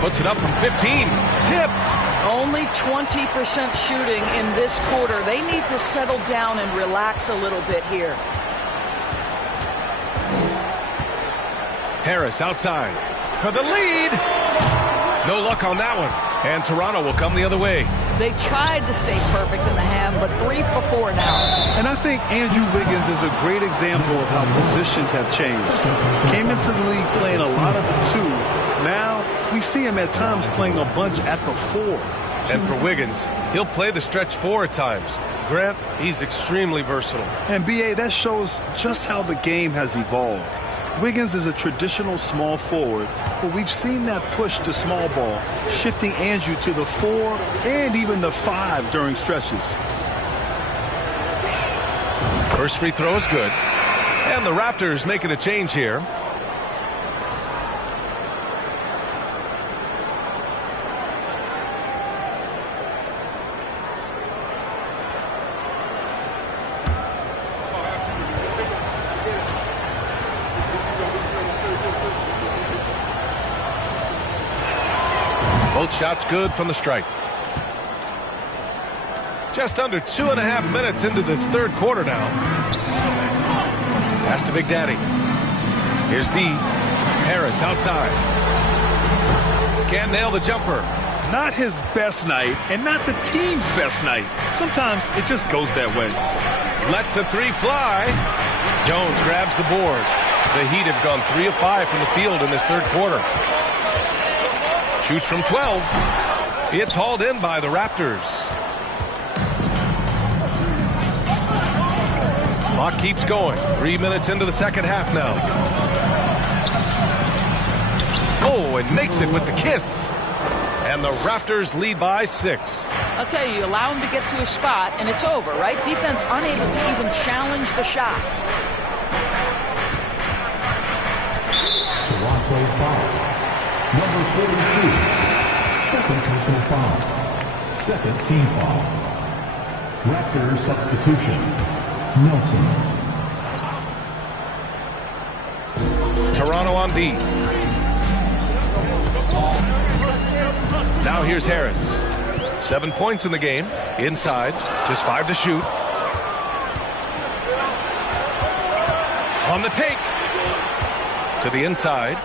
Puts it up from 15. Tipped. Only 20% shooting in this quarter. They need to settle down and relax a little bit here. Harris outside for the lead. No luck on that one. And Toronto will come the other way. They tried to stay perfect in the half, but 3 for 4 now. And I think Andrew Wiggins is a great example of how positions have changed. Came into the league playing a lot of the 2. Now we see him at times playing a bunch at the 4. And for Wiggins, he'll play the stretch 4 at times. Grant, he's extremely versatile. And B.A., that shows just how the game has evolved. Wiggins is a traditional small forward, but we've seen that push to small ball, shifting Andrew to the 4 and even the 5 during stretches. First free throw is good. And the Raptors making a change here. Both shots good from the stripe. Just under 2.5 minutes into this third quarter now. Pass to Big Daddy. Here's D. Harris outside. Can't nail the jumper. Not his best night and not the team's best night. Sometimes it just goes that way. Lets the 3 fly. Jones grabs the board. The Heat have gone 3 of 5 from the field in this third quarter. Shoots from 12. It's hauled in by the Raptors. Clock keeps going. 3 minutes into the second half now. Oh, and makes it with the kiss. And the Raptors lead by 6. I'll tell you, allow him to get to a spot, and it's over, right? Defense unable to even challenge the shot. Toronto foul. Number 42. Second personal foul. Second team foul. Raptors substitution. Nelson. Toronto on D. Now here's Harris. 7 points in the game. Inside. Just 5 to shoot. On the take. To the inside.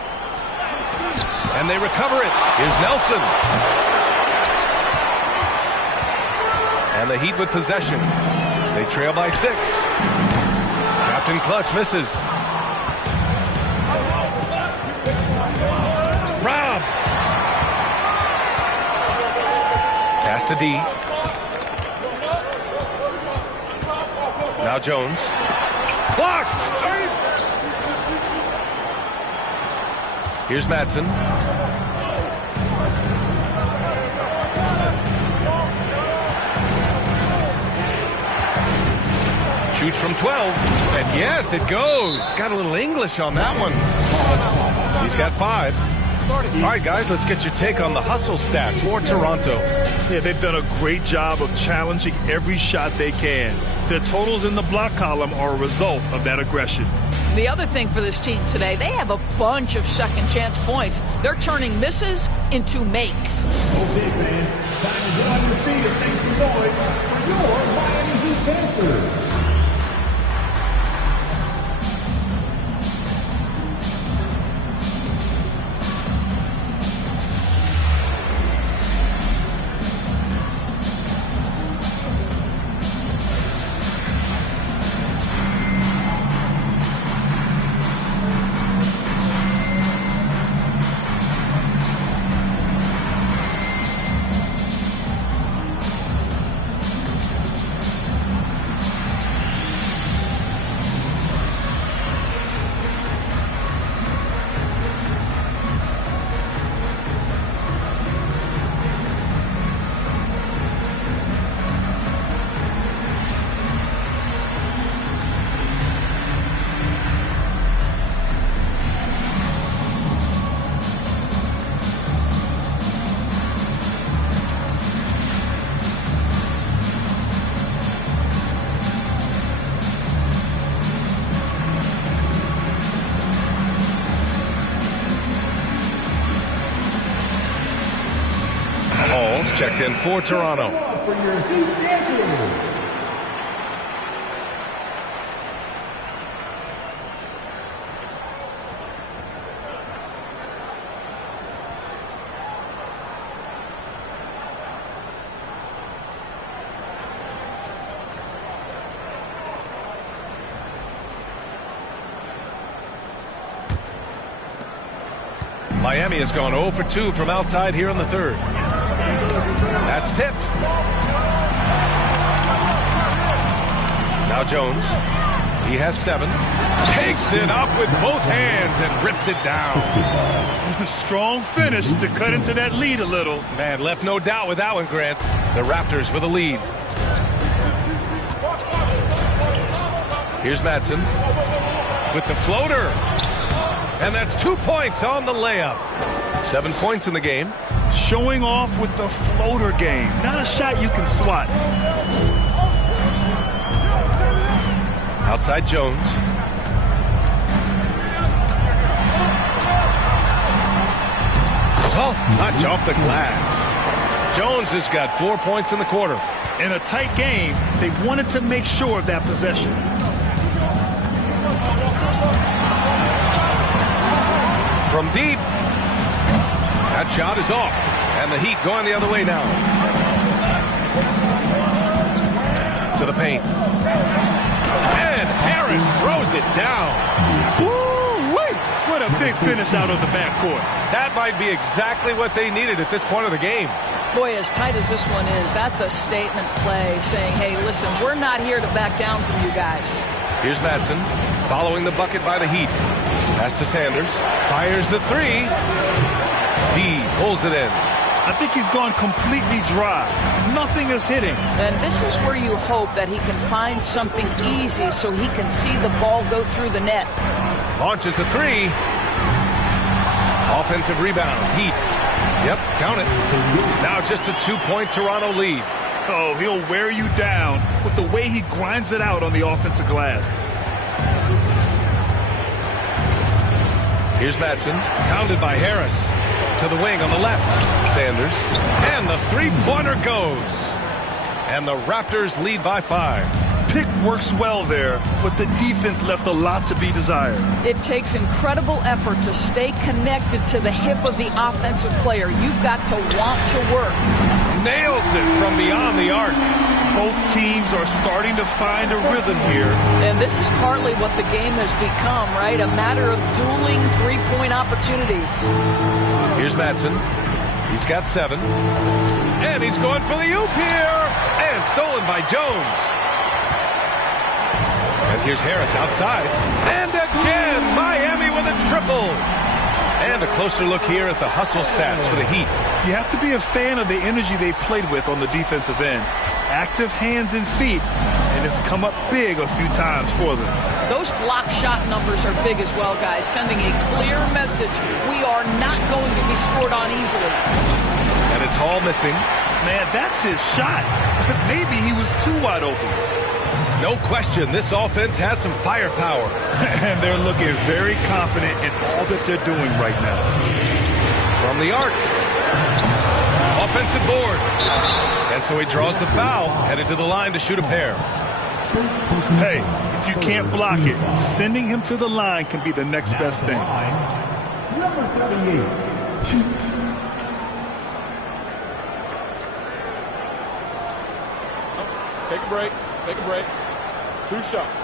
And they recover it. Here's Nelson. And the Heat with possession. They trail by 6. Captain Clutch misses. Robbed. Pass to D. Now Jones. Blocked. Here's Madsen. Shoots from 12. And yes, it goes. Got a little English on that one. He's got 5. All right, guys, let's get your take on the hustle stats for Toronto. Yeah, they've done a great job of challenging every shot they can. Their totals in the block column are a result of that aggression. The other thing for this team today, they have a bunch of second chance points. They're turning misses into makes. Okay, fans, time to get on your feet and make some noise for your Miami Heat Panthers. Checked in for Toronto. For your Heat dancers. Miami has gone 0 for 2 from outside here in the third. That's tipped. Now Jones. He has 7. Takes it up with both hands and rips it down. Strong finish to cut into that lead a little. Man, left no doubt with that one, Grant. The Raptors with a lead. Here's Madsen with the floater. And that's 2 points on the layup. 7 points in the game. Showing off with the floater game. Not a shot you can swat. Outside Jones. Soft touch off the glass. Jones has got 4 points in the quarter. In a tight game, they wanted to make sure of that possession. From deep. That shot is off. And the Heat going the other way now. To the paint. And Harris throws it down. Woo-wee! What a big finish out of the backcourt. That might be exactly what they needed at this point of the game. Boy, as tight as this one is, that's a statement play saying, hey, listen, we're not here to back down from you guys. Here's Madsen following the bucket by the Heat. Pass to Sanders. Fires the 3. He pulls it in. I think he's gone completely dry. Nothing is hitting. And this is where you hope that he can find something easy so he can see the ball go through the net. Launches a 3. Offensive rebound. Heat. Yep, count it. Now just a 2-point Toronto lead. Oh, he'll wear you down with the way he grinds it out on the offensive glass. Here's Madsen, pounded by Harris. To the wing on the left. Sanders. And the 3-pointer goes. And the Raptors lead by 5. Pick works well there, but the defense left a lot to be desired. It takes incredible effort to stay connected to the hip of the offensive player. You've got to want to work. Nails it from beyond the arc. Both teams are starting to find a rhythm here. And this is partly what the game has become, right? A matter of dueling 3-point opportunities. Here's Madsen. He's got 7. And he's going for the oop here. And stolen by Jones. And here's Harris outside. And again, Miami with a triple. And a closer look here at the hustle stats for the Heat. You have to be a fan of the energy they played with on the defensive end. Active hands and feet, and it's come up big a few times for them. Those block shot numbers are big as well, guys, sending a clear message. We are not going to be scored on easily. And it's Hall missing. Man, that's his shot. Maybe he was too wide open. No question, this offense has some firepower. And they're looking very confident in all that they're doing right now. From the arc. Offensive board. And so he draws the foul, headed to the line to shoot a pair. Hey, if you can't block it, sending him to the line can be the next best thing. Number 38. Take a break. Take a break. 2 shots.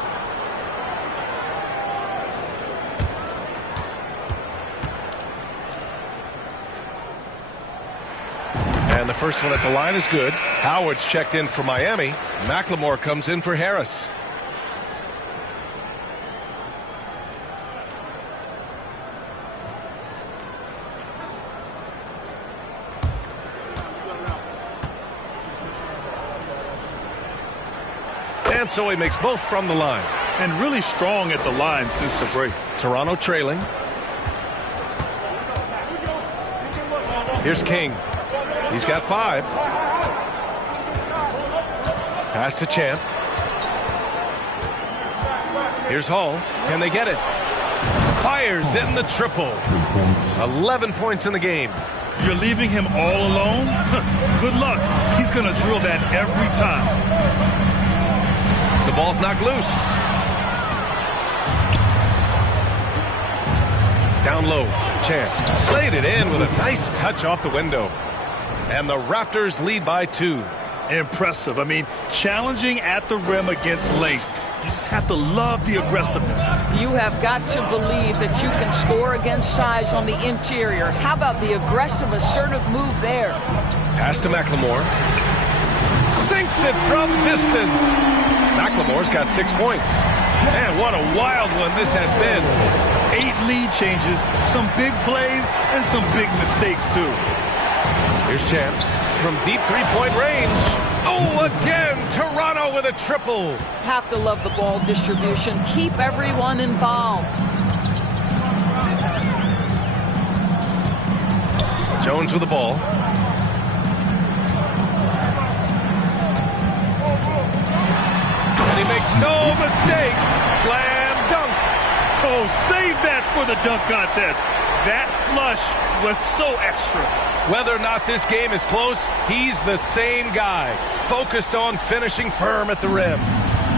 And the first one at the line is good. Howard's checked in for Miami. McLemore comes in for Harris. And so he makes both from the line. And really strong at the line since the break. Toronto trailing. Here's King. He's got 5. Pass to Champ. Here's Hall. Can they get it? Fires in the triple. 11 points in the game. You're leaving him all alone? Good luck. He's going to drill that every time. The ball's knocked loose. Down low. Champ played it in with a nice touch off the window. And the Raptors lead by 2. Impressive. I mean, challenging at the rim against length. You just have to love the aggressiveness. You have got to believe that you can score against size on the interior. How about the aggressive, assertive move there? Pass to McLemore. Sinks it from distance. McLemore's got 6 points. Man, what a wild one this has been. 8 lead changes, some big plays, and some big mistakes, too. Here's Champ from deep three-point range. Oh, again, Toronto with a triple. Have to love the ball distribution. Keep everyone involved. Jones with the ball. And he makes no mistake. Slam dunk. Oh, save that for the dunk contest. That flush was so extra. Whether or not this game is close, he's the same guy, focused on finishing firm at the rim.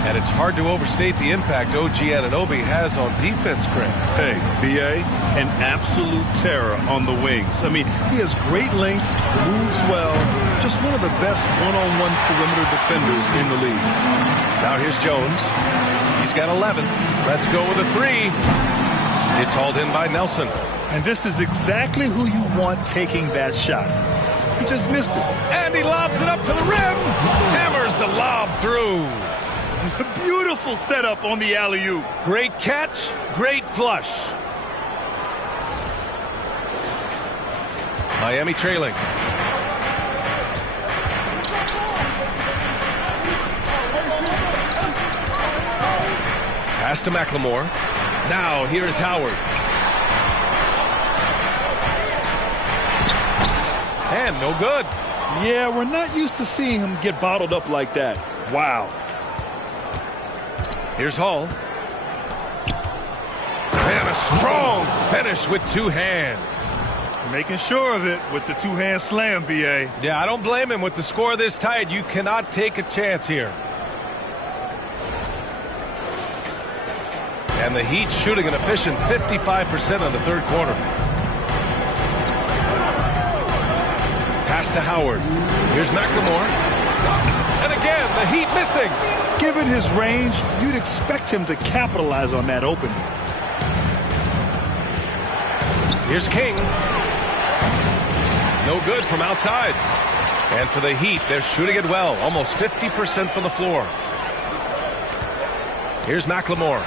And it's hard to overstate the impact OG Anunoby has on defense, Craig. Hey, B.A., an absolute terror on the wings. I mean, he has great length, moves well, just one of the best one-on-one perimeter defenders in the league. Now here's Jones. He's got 11. Let's go with a 3. It's hauled in by Nelson. And this is exactly who you want taking that shot. He just missed it. And he lobs it up to the rim. Hammers the lob through. Beautiful setup on the alley-oop. Great catch, great flush. Miami trailing. Pass to McLemore. Now here's Howard. And no good. Yeah, we're not used to seeing him get bottled up like that. Wow. Here's Hall. And a strong finish with 2 hands. Making sure of it with the 2-hand slam, B.A. Yeah, I don't blame him. With the score this tight, you cannot take a chance here. And the Heat shooting an efficient 55% in the third quarter. Pass to Howard. Here's McLemore. And again, the Heat missing. Given his range, you'd expect him to capitalize on that opening. Here's King. No good from outside. And for the Heat, they're shooting it well. Almost 50% from the floor. Here's McLemore.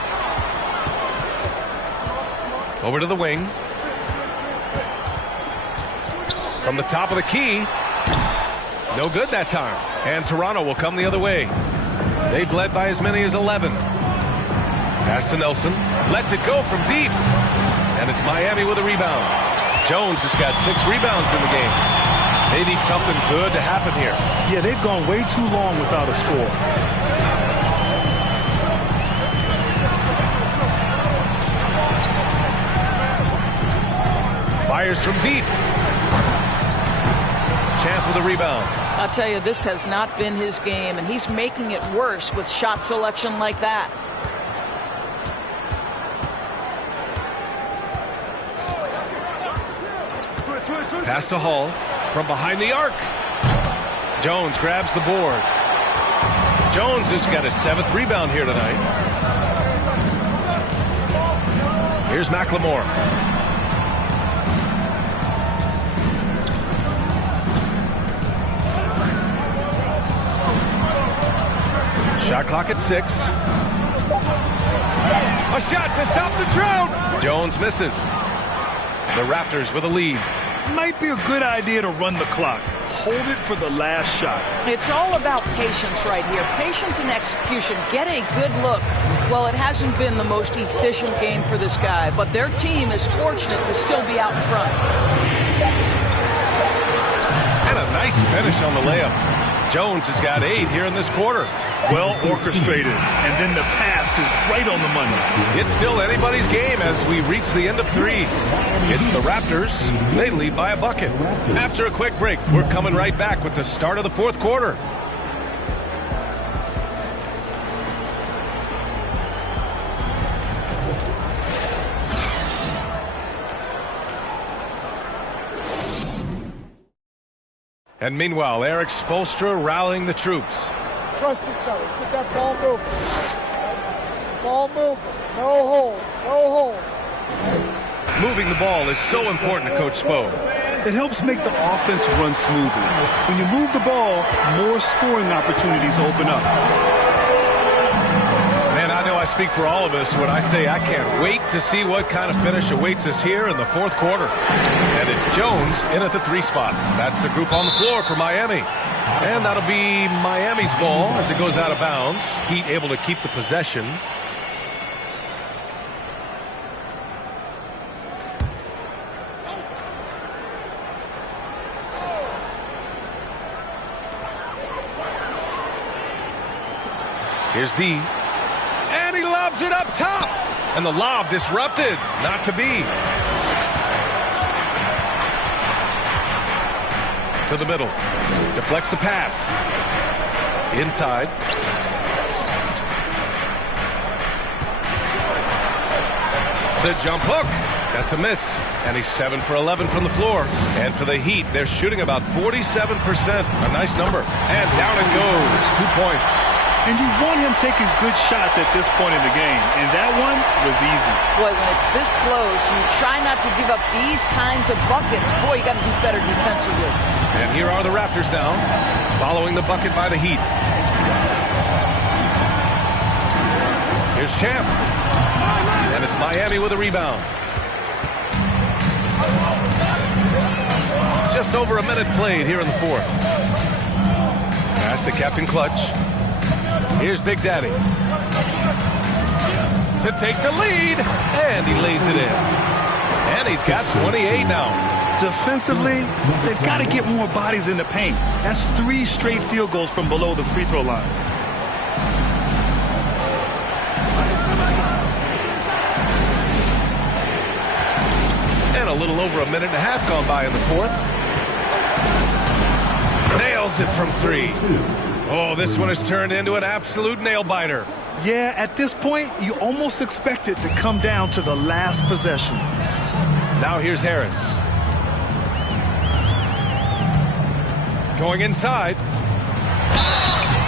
Over to the wing. From the top of the key. No good that time. And Toronto will come the other way. They've led by as many as 11. Pass to Nelson. Lets it go from deep. And it's Miami with a rebound. Jones has got 6 rebounds in the game. They need something good to happen here. Yeah, they've gone way too long without a score. Fires from deep. Champ with a rebound. I'll tell you, this has not been his game, and he's making it worse with shot selection like that. Pass to Hall from behind the arc. Jones grabs the board. Jones has got his 7th rebound here tonight. Here's McLemore. Shot clock at 6. A shot to stop the drought. Jones misses. The Raptors with a lead. Might be a good idea to run the clock. Hold it for the last shot. It's all about patience right here. Patience and execution. Get a good look. Well, it hasn't been the most efficient game for this guy, but their team is fortunate to still be out in front. And a nice finish on the layup. Jones has got 8 here in this quarter. Well orchestrated, and then the pass is right on the money. It's still anybody's game as we reach the end of 3. It's the Raptors. They lead by a bucket. After a quick break, we're coming right back with the start of the 4th quarter. And meanwhile, Eric Spoelstra rallying the troops. Trust each other. Let's get that ball moving. Ball moving. No holds. No holds. Moving the ball is so important to Coach Spo. It helps make the offense run smoothly. When you move the ball, more scoring opportunities open up. Man, I know I speak for all of us when I say I can't wait to see what kind of finish awaits us here in the fourth quarter. And it's Jones in at the 3 spot. That's the group on the floor for Miami. And that'll be Miami's ball as it goes out of bounds. Heat able to keep the possession. Here's D. And he lobs it up top. And the lob disrupted. Not to be. To the middle. Deflects the pass. Inside. The jump hook. That's a miss. And he's 7 for 11 from the floor. And for the Heat, they're shooting about 47%. A nice number. And down it goes. 2 points. And you want him taking good shots at this point in the game. And that one was easy. Boy, when it's this close, you try not to give up these kinds of buckets. Boy, you got to do better defensively. And here are the Raptors now, following the bucket by the Heat. Here's Champ. And it's Miami with a rebound. Just over a minute played here in the fourth. Pass to Captain Clutch. Here's Big Daddy to take the lead, and he lays it in. And he's got 28 now. Defensively, they've got to get more bodies in the paint. That's 3 straight field goals from below the free throw line. And a little over a minute and a half gone by in the fourth. Nails it from 3. Oh, this one has turned into an absolute nail-biter. Yeah, at this point, you almost expect it to come down to the last possession. Now here's Harris. Going inside.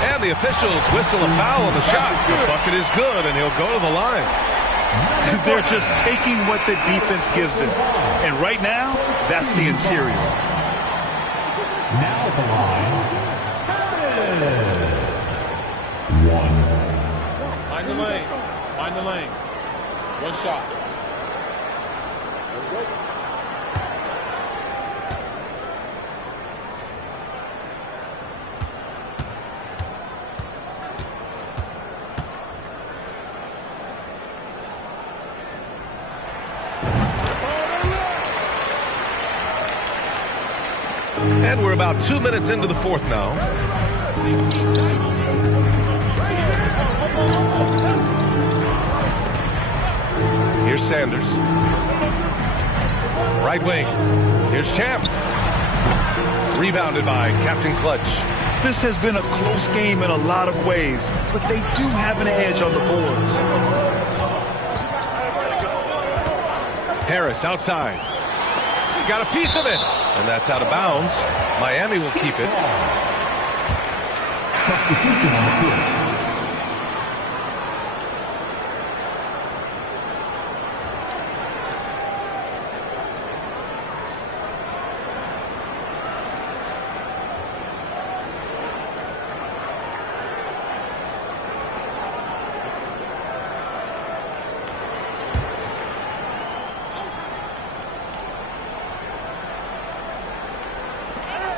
And the officials whistle a foul on the shot. The bucket is good, and he'll go to the line. They're just taking what the defense gives them. And right now, that's the interior. Now the line. Mind the lanes. Mind the lanes. 1 shot. And we're about 2 minutes into the fourth now. Here's Sanders. Right wing. Here's Champ. Rebounded by Captain Clutch. This has been a close game in a lot of ways, but they do have an edge on the boards. Harris outside. Got a piece of it. And that's out of bounds. Miami will keep it. Substitution on the field.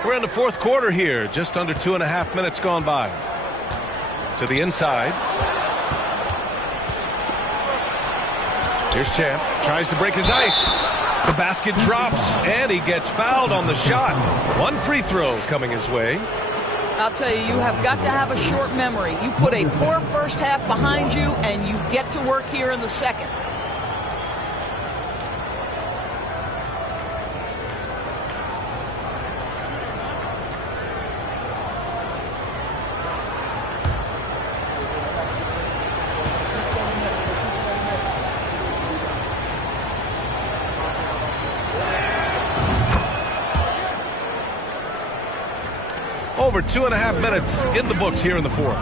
We're in the fourth quarter here. Just under 2.5 minutes gone by. To the inside. Here's Champ. Tries to break his ice. The basket drops, and he gets fouled on the shot. 1 free throw coming his way. I'll tell you, you have got to have a short memory. You put a poor first half behind you, and you get to work here in the second. Over 2.5 minutes in the books here in the fourth.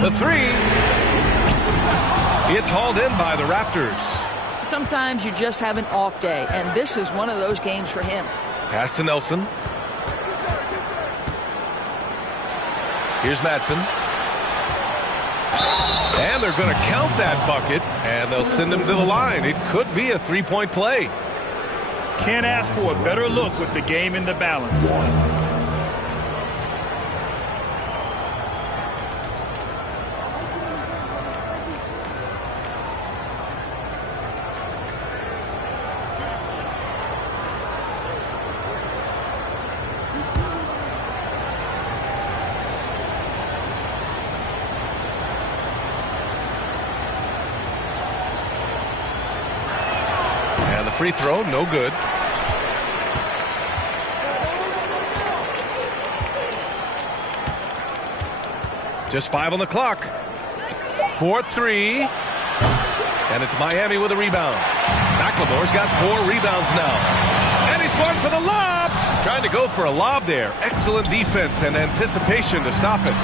The 3. It's hauled in by the Raptors. Sometimes you just have an off day, and this is one of those games for him. Pass to Nelson. Here's Madsen. And they're going to count that bucket, and they'll send him to the line. It could be a three-point play. Can't ask for a better look with the game in the balance. Free throw, no good. Just 5 on the clock. 4-3. And it's Miami with a rebound. McLemore's got 4 rebounds now. And he's going for the lob. Trying to go for a lob there. Excellent defense and anticipation to stop it.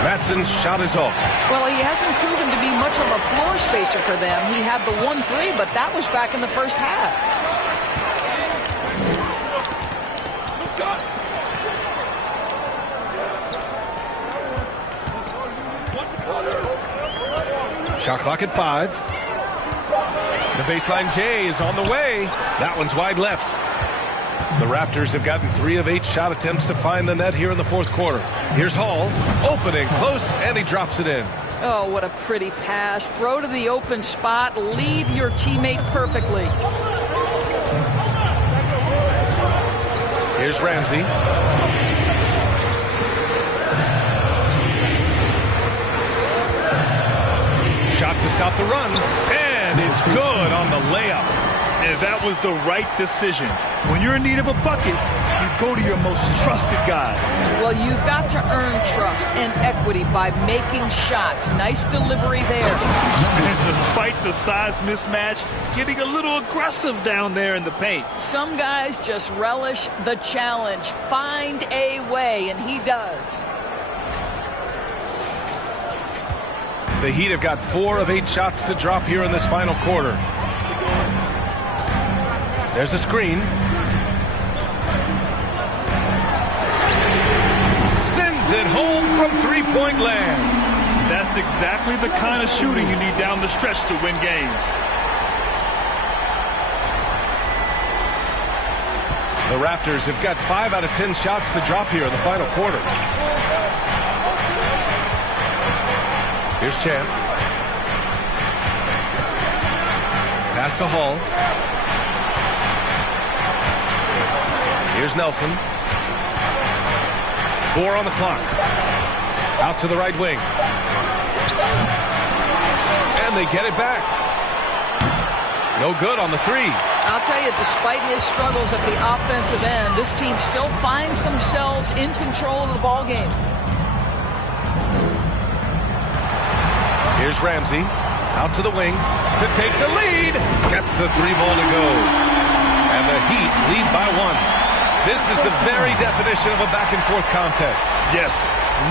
Madsen's shot is off. Well, he hasn't proven to be much of a floor spacer for them. He had the 1-3, but that was back in the first half. Shot clock at 5. The baseline J is on the way. That one's wide left. The Raptors have gotten 3 of 8 shot attempts to find the net here in the fourth quarter. Here's Hall, opening, close, and he drops it in. Oh, what a pretty pass. Throw to the open spot. Lead your teammate perfectly. Here's Ramsey. Shot to stop the run, and it's good on the layup. And that was the right decision. When you're in need of a bucket, you go to your most trusted guys. Well, you've got to earn trust and equity by making shots. Nice delivery there. And despite the size mismatch, getting a little aggressive down there in the paint. Some guys just relish the challenge. Find a way, and he does. The Heat have got 4 of 8 shots to drop here in this final quarter. There's a screen. Sends it home from three-point land. That's exactly the kind of shooting you need down the stretch to win games. The Raptors have got 5 out of 10 shots to drop here in the final quarter. Here's Champ. Pass to Hall. Here's Nelson. 4 on the clock. Out to the right wing. And they get it back. No good on the 3. I'll tell you, despite his struggles at the offensive end, this team still finds themselves in control of the ball game. Here's Ramsey. Out to the wing to take the lead. Gets the 3 ball to go. And the Heat lead by 1. This is the very definition of a back-and-forth contest. Yes,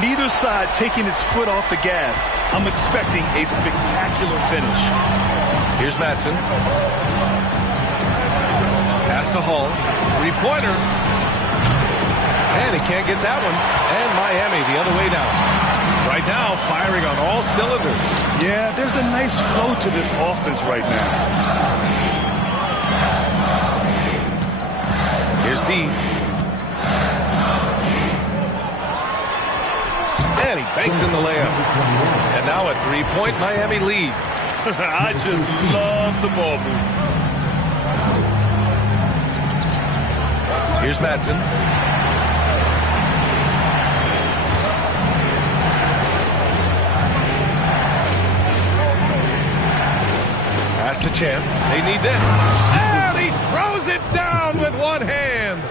neither side taking its foot off the gas. I'm expecting a spectacular finish. Here's Madsen. Pass to Hall. 3-pointer. And he can't get that one. And Miami the other way now. Right now, firing on all cylinders. Yeah, there's a nice flow to this offense right now. Here's D. And he banks in the layup. And now a 3-point Miami lead. I just love the ball move. Here's Madsen. Pass to Champ. They need this. And he throws it down with one hand.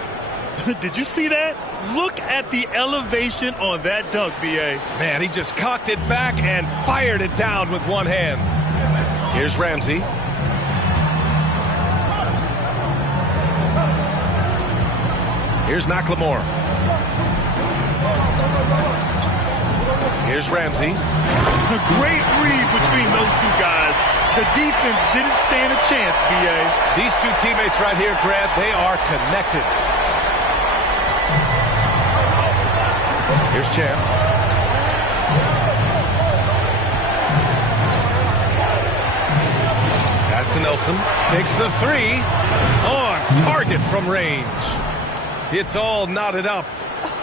Did you see that? Look at the elevation on that dunk, B.A. Man, he just cocked it back and fired it down with one hand. Here's Ramsey. Here's McLemore. Here's Ramsey. A great read between those two guys. The defense didn't stand a chance, B.A. These two teammates right here, Grant, they are connected. Here's Champ. Pass to Nelson. Takes the three. On target from range. It's all knotted up.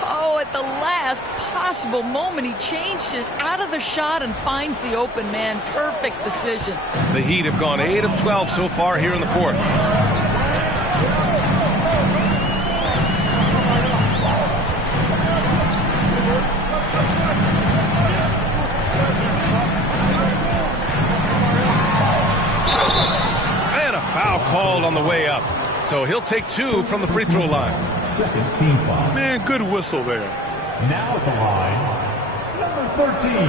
Oh, at the last possible moment, he changes out of the shot and finds the open man. Perfect decision. The Heat have gone 8 of 12 so far here in the fourth. And a foul called on the way up. So he'll take 2 from the free throw line. Second team foul. Man, good whistle there. Now at the line, number 13.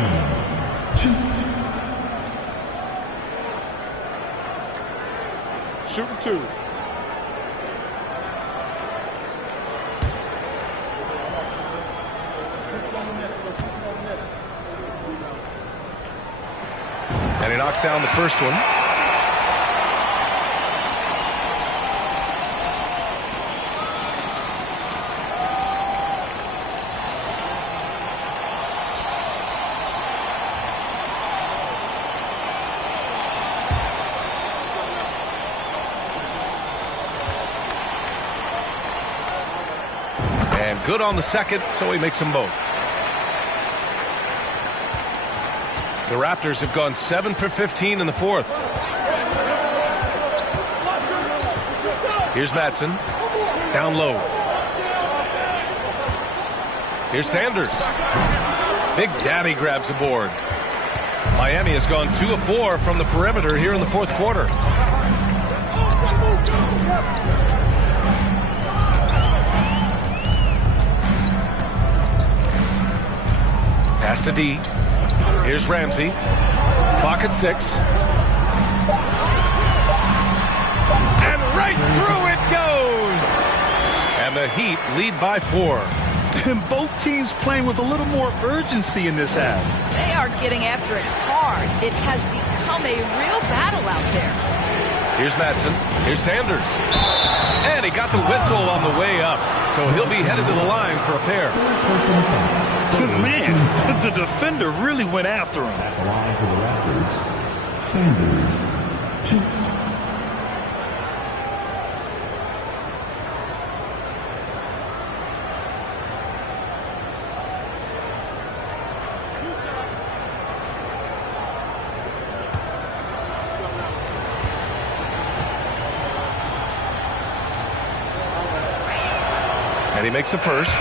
Shooting 2. And he knocks down the first one. And good on the second, so he makes them both. The Raptors have gone 7 for 15 in the fourth. Here's Madsen. Down low. Here's Sanders. Big Daddy grabs a board. Miami has gone 2 of 4 from the perimeter here in the fourth quarter. Pass to D. Here's Ramsey. Clock at 6. And right through it goes! And the Heat lead by 4. And both teams playing with a little more urgency in this half. They are getting after it hard. It has become a real battle out there. Here's Madsen. Here's Sanders. And he got the whistle on the way up. So he'll be headed to the line for a pair. Man, the defender really went after him. At the line for the Raptors, Sanders, 2. And he makes the first.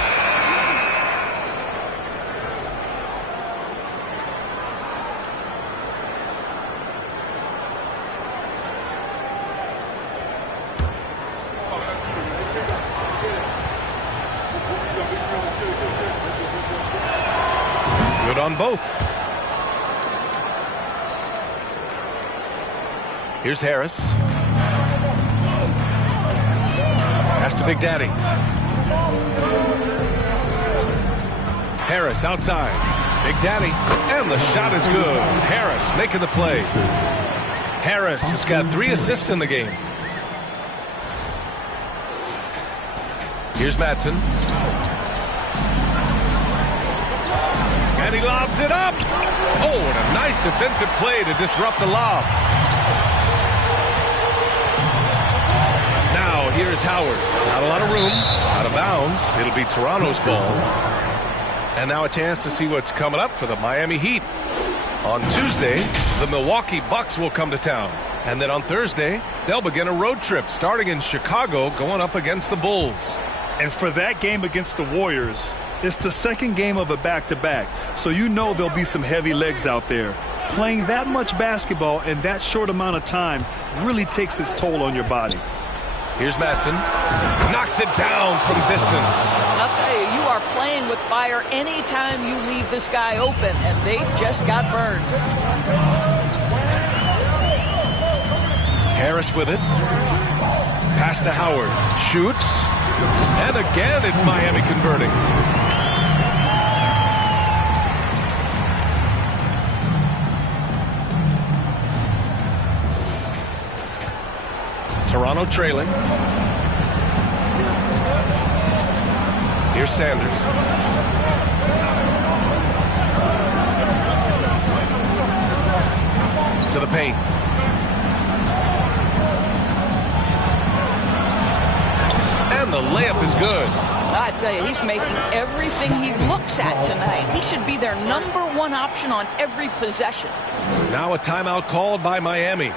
Good on both. Here's Harris. Pass to Big Daddy. Harris outside. Big Daddy. And the shot is good. Harris making the play. Harris has got 3 assists in the game. Here's Madsen. And he lobs it up. Oh, and a nice defensive play to disrupt the lob. Now, here's Howard. Not a lot of room. Out of bounds. It'll be Toronto's ball. And now a chance to see what's coming up for the Miami Heat. On Tuesday, the Milwaukee Bucks will come to town. And then on Thursday, they'll begin a road trip starting in Chicago going up against the Bulls. And for that game against the Warriors, it's the second game of a back-to-back. So you know there'll be some heavy legs out there. Playing that much basketball in that short amount of time really takes its toll on your body. Here's Madsen. Knocks it down from distance. I'll tell you, you are playing with fire anytime you leave this guy open, and they just got burned. Harris with it. Pass to Howard. Shoots. And again, it's Miami converting. Toronto trailing. Here's Sanders. To the paint. And the layup is good. I tell you, he's making everything he looks at tonight. He should be their #1 option on every possession. Now a timeout called by Miami.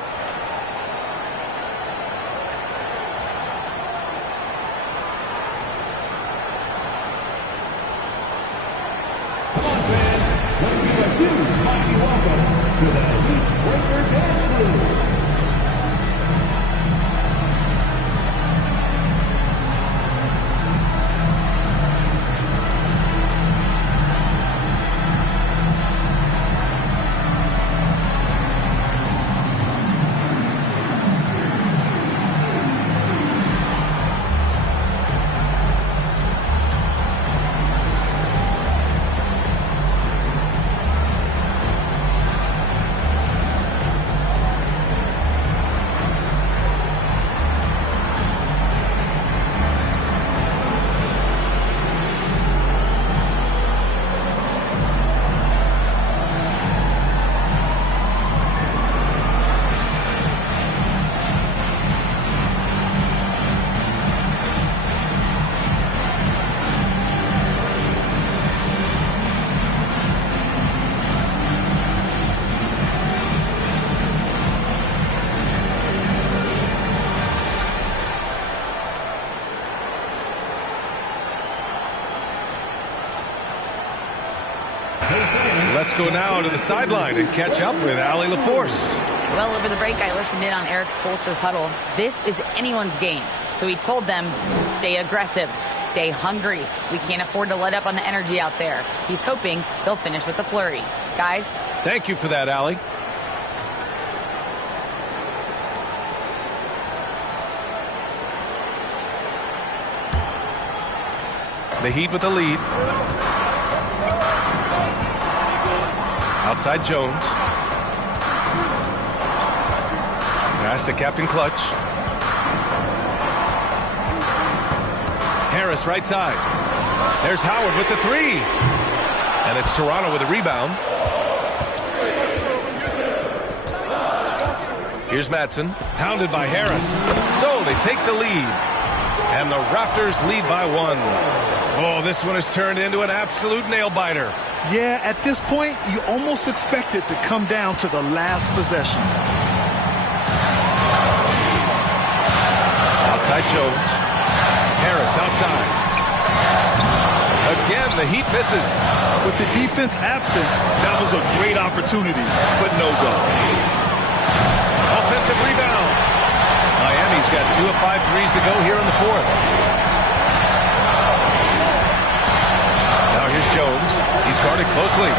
Let's go now to the sideline and catch up with Allie LaForce. Well, over the break, I listened in on Eric Spoelstra's huddle. This is anyone's game. So he told them, stay aggressive, stay hungry. We can't afford to let up on the energy out there. He's hoping they'll finish with a flurry. Guys? Thank you for that, Allie. The Heat with the lead. Outside Jones. Pass to Captain Clutch. Harris right side. There's Howard with the three. And it's Toronto with a rebound. Here's Madsen. Pounded by Harris. So they take the lead. And the Raptors lead by 1. Oh, this one has turned into an absolute nail-biter. Yeah, at this point, you almost expect it to come down to the last possession. Outside Jones. Harris outside. Again, the Heat misses. With the defense absent, that was a great opportunity, but no go. Offensive rebound. Miami's got 2 of 5 threes to go here in the 4th. Now here's Jones. He's guarded closely.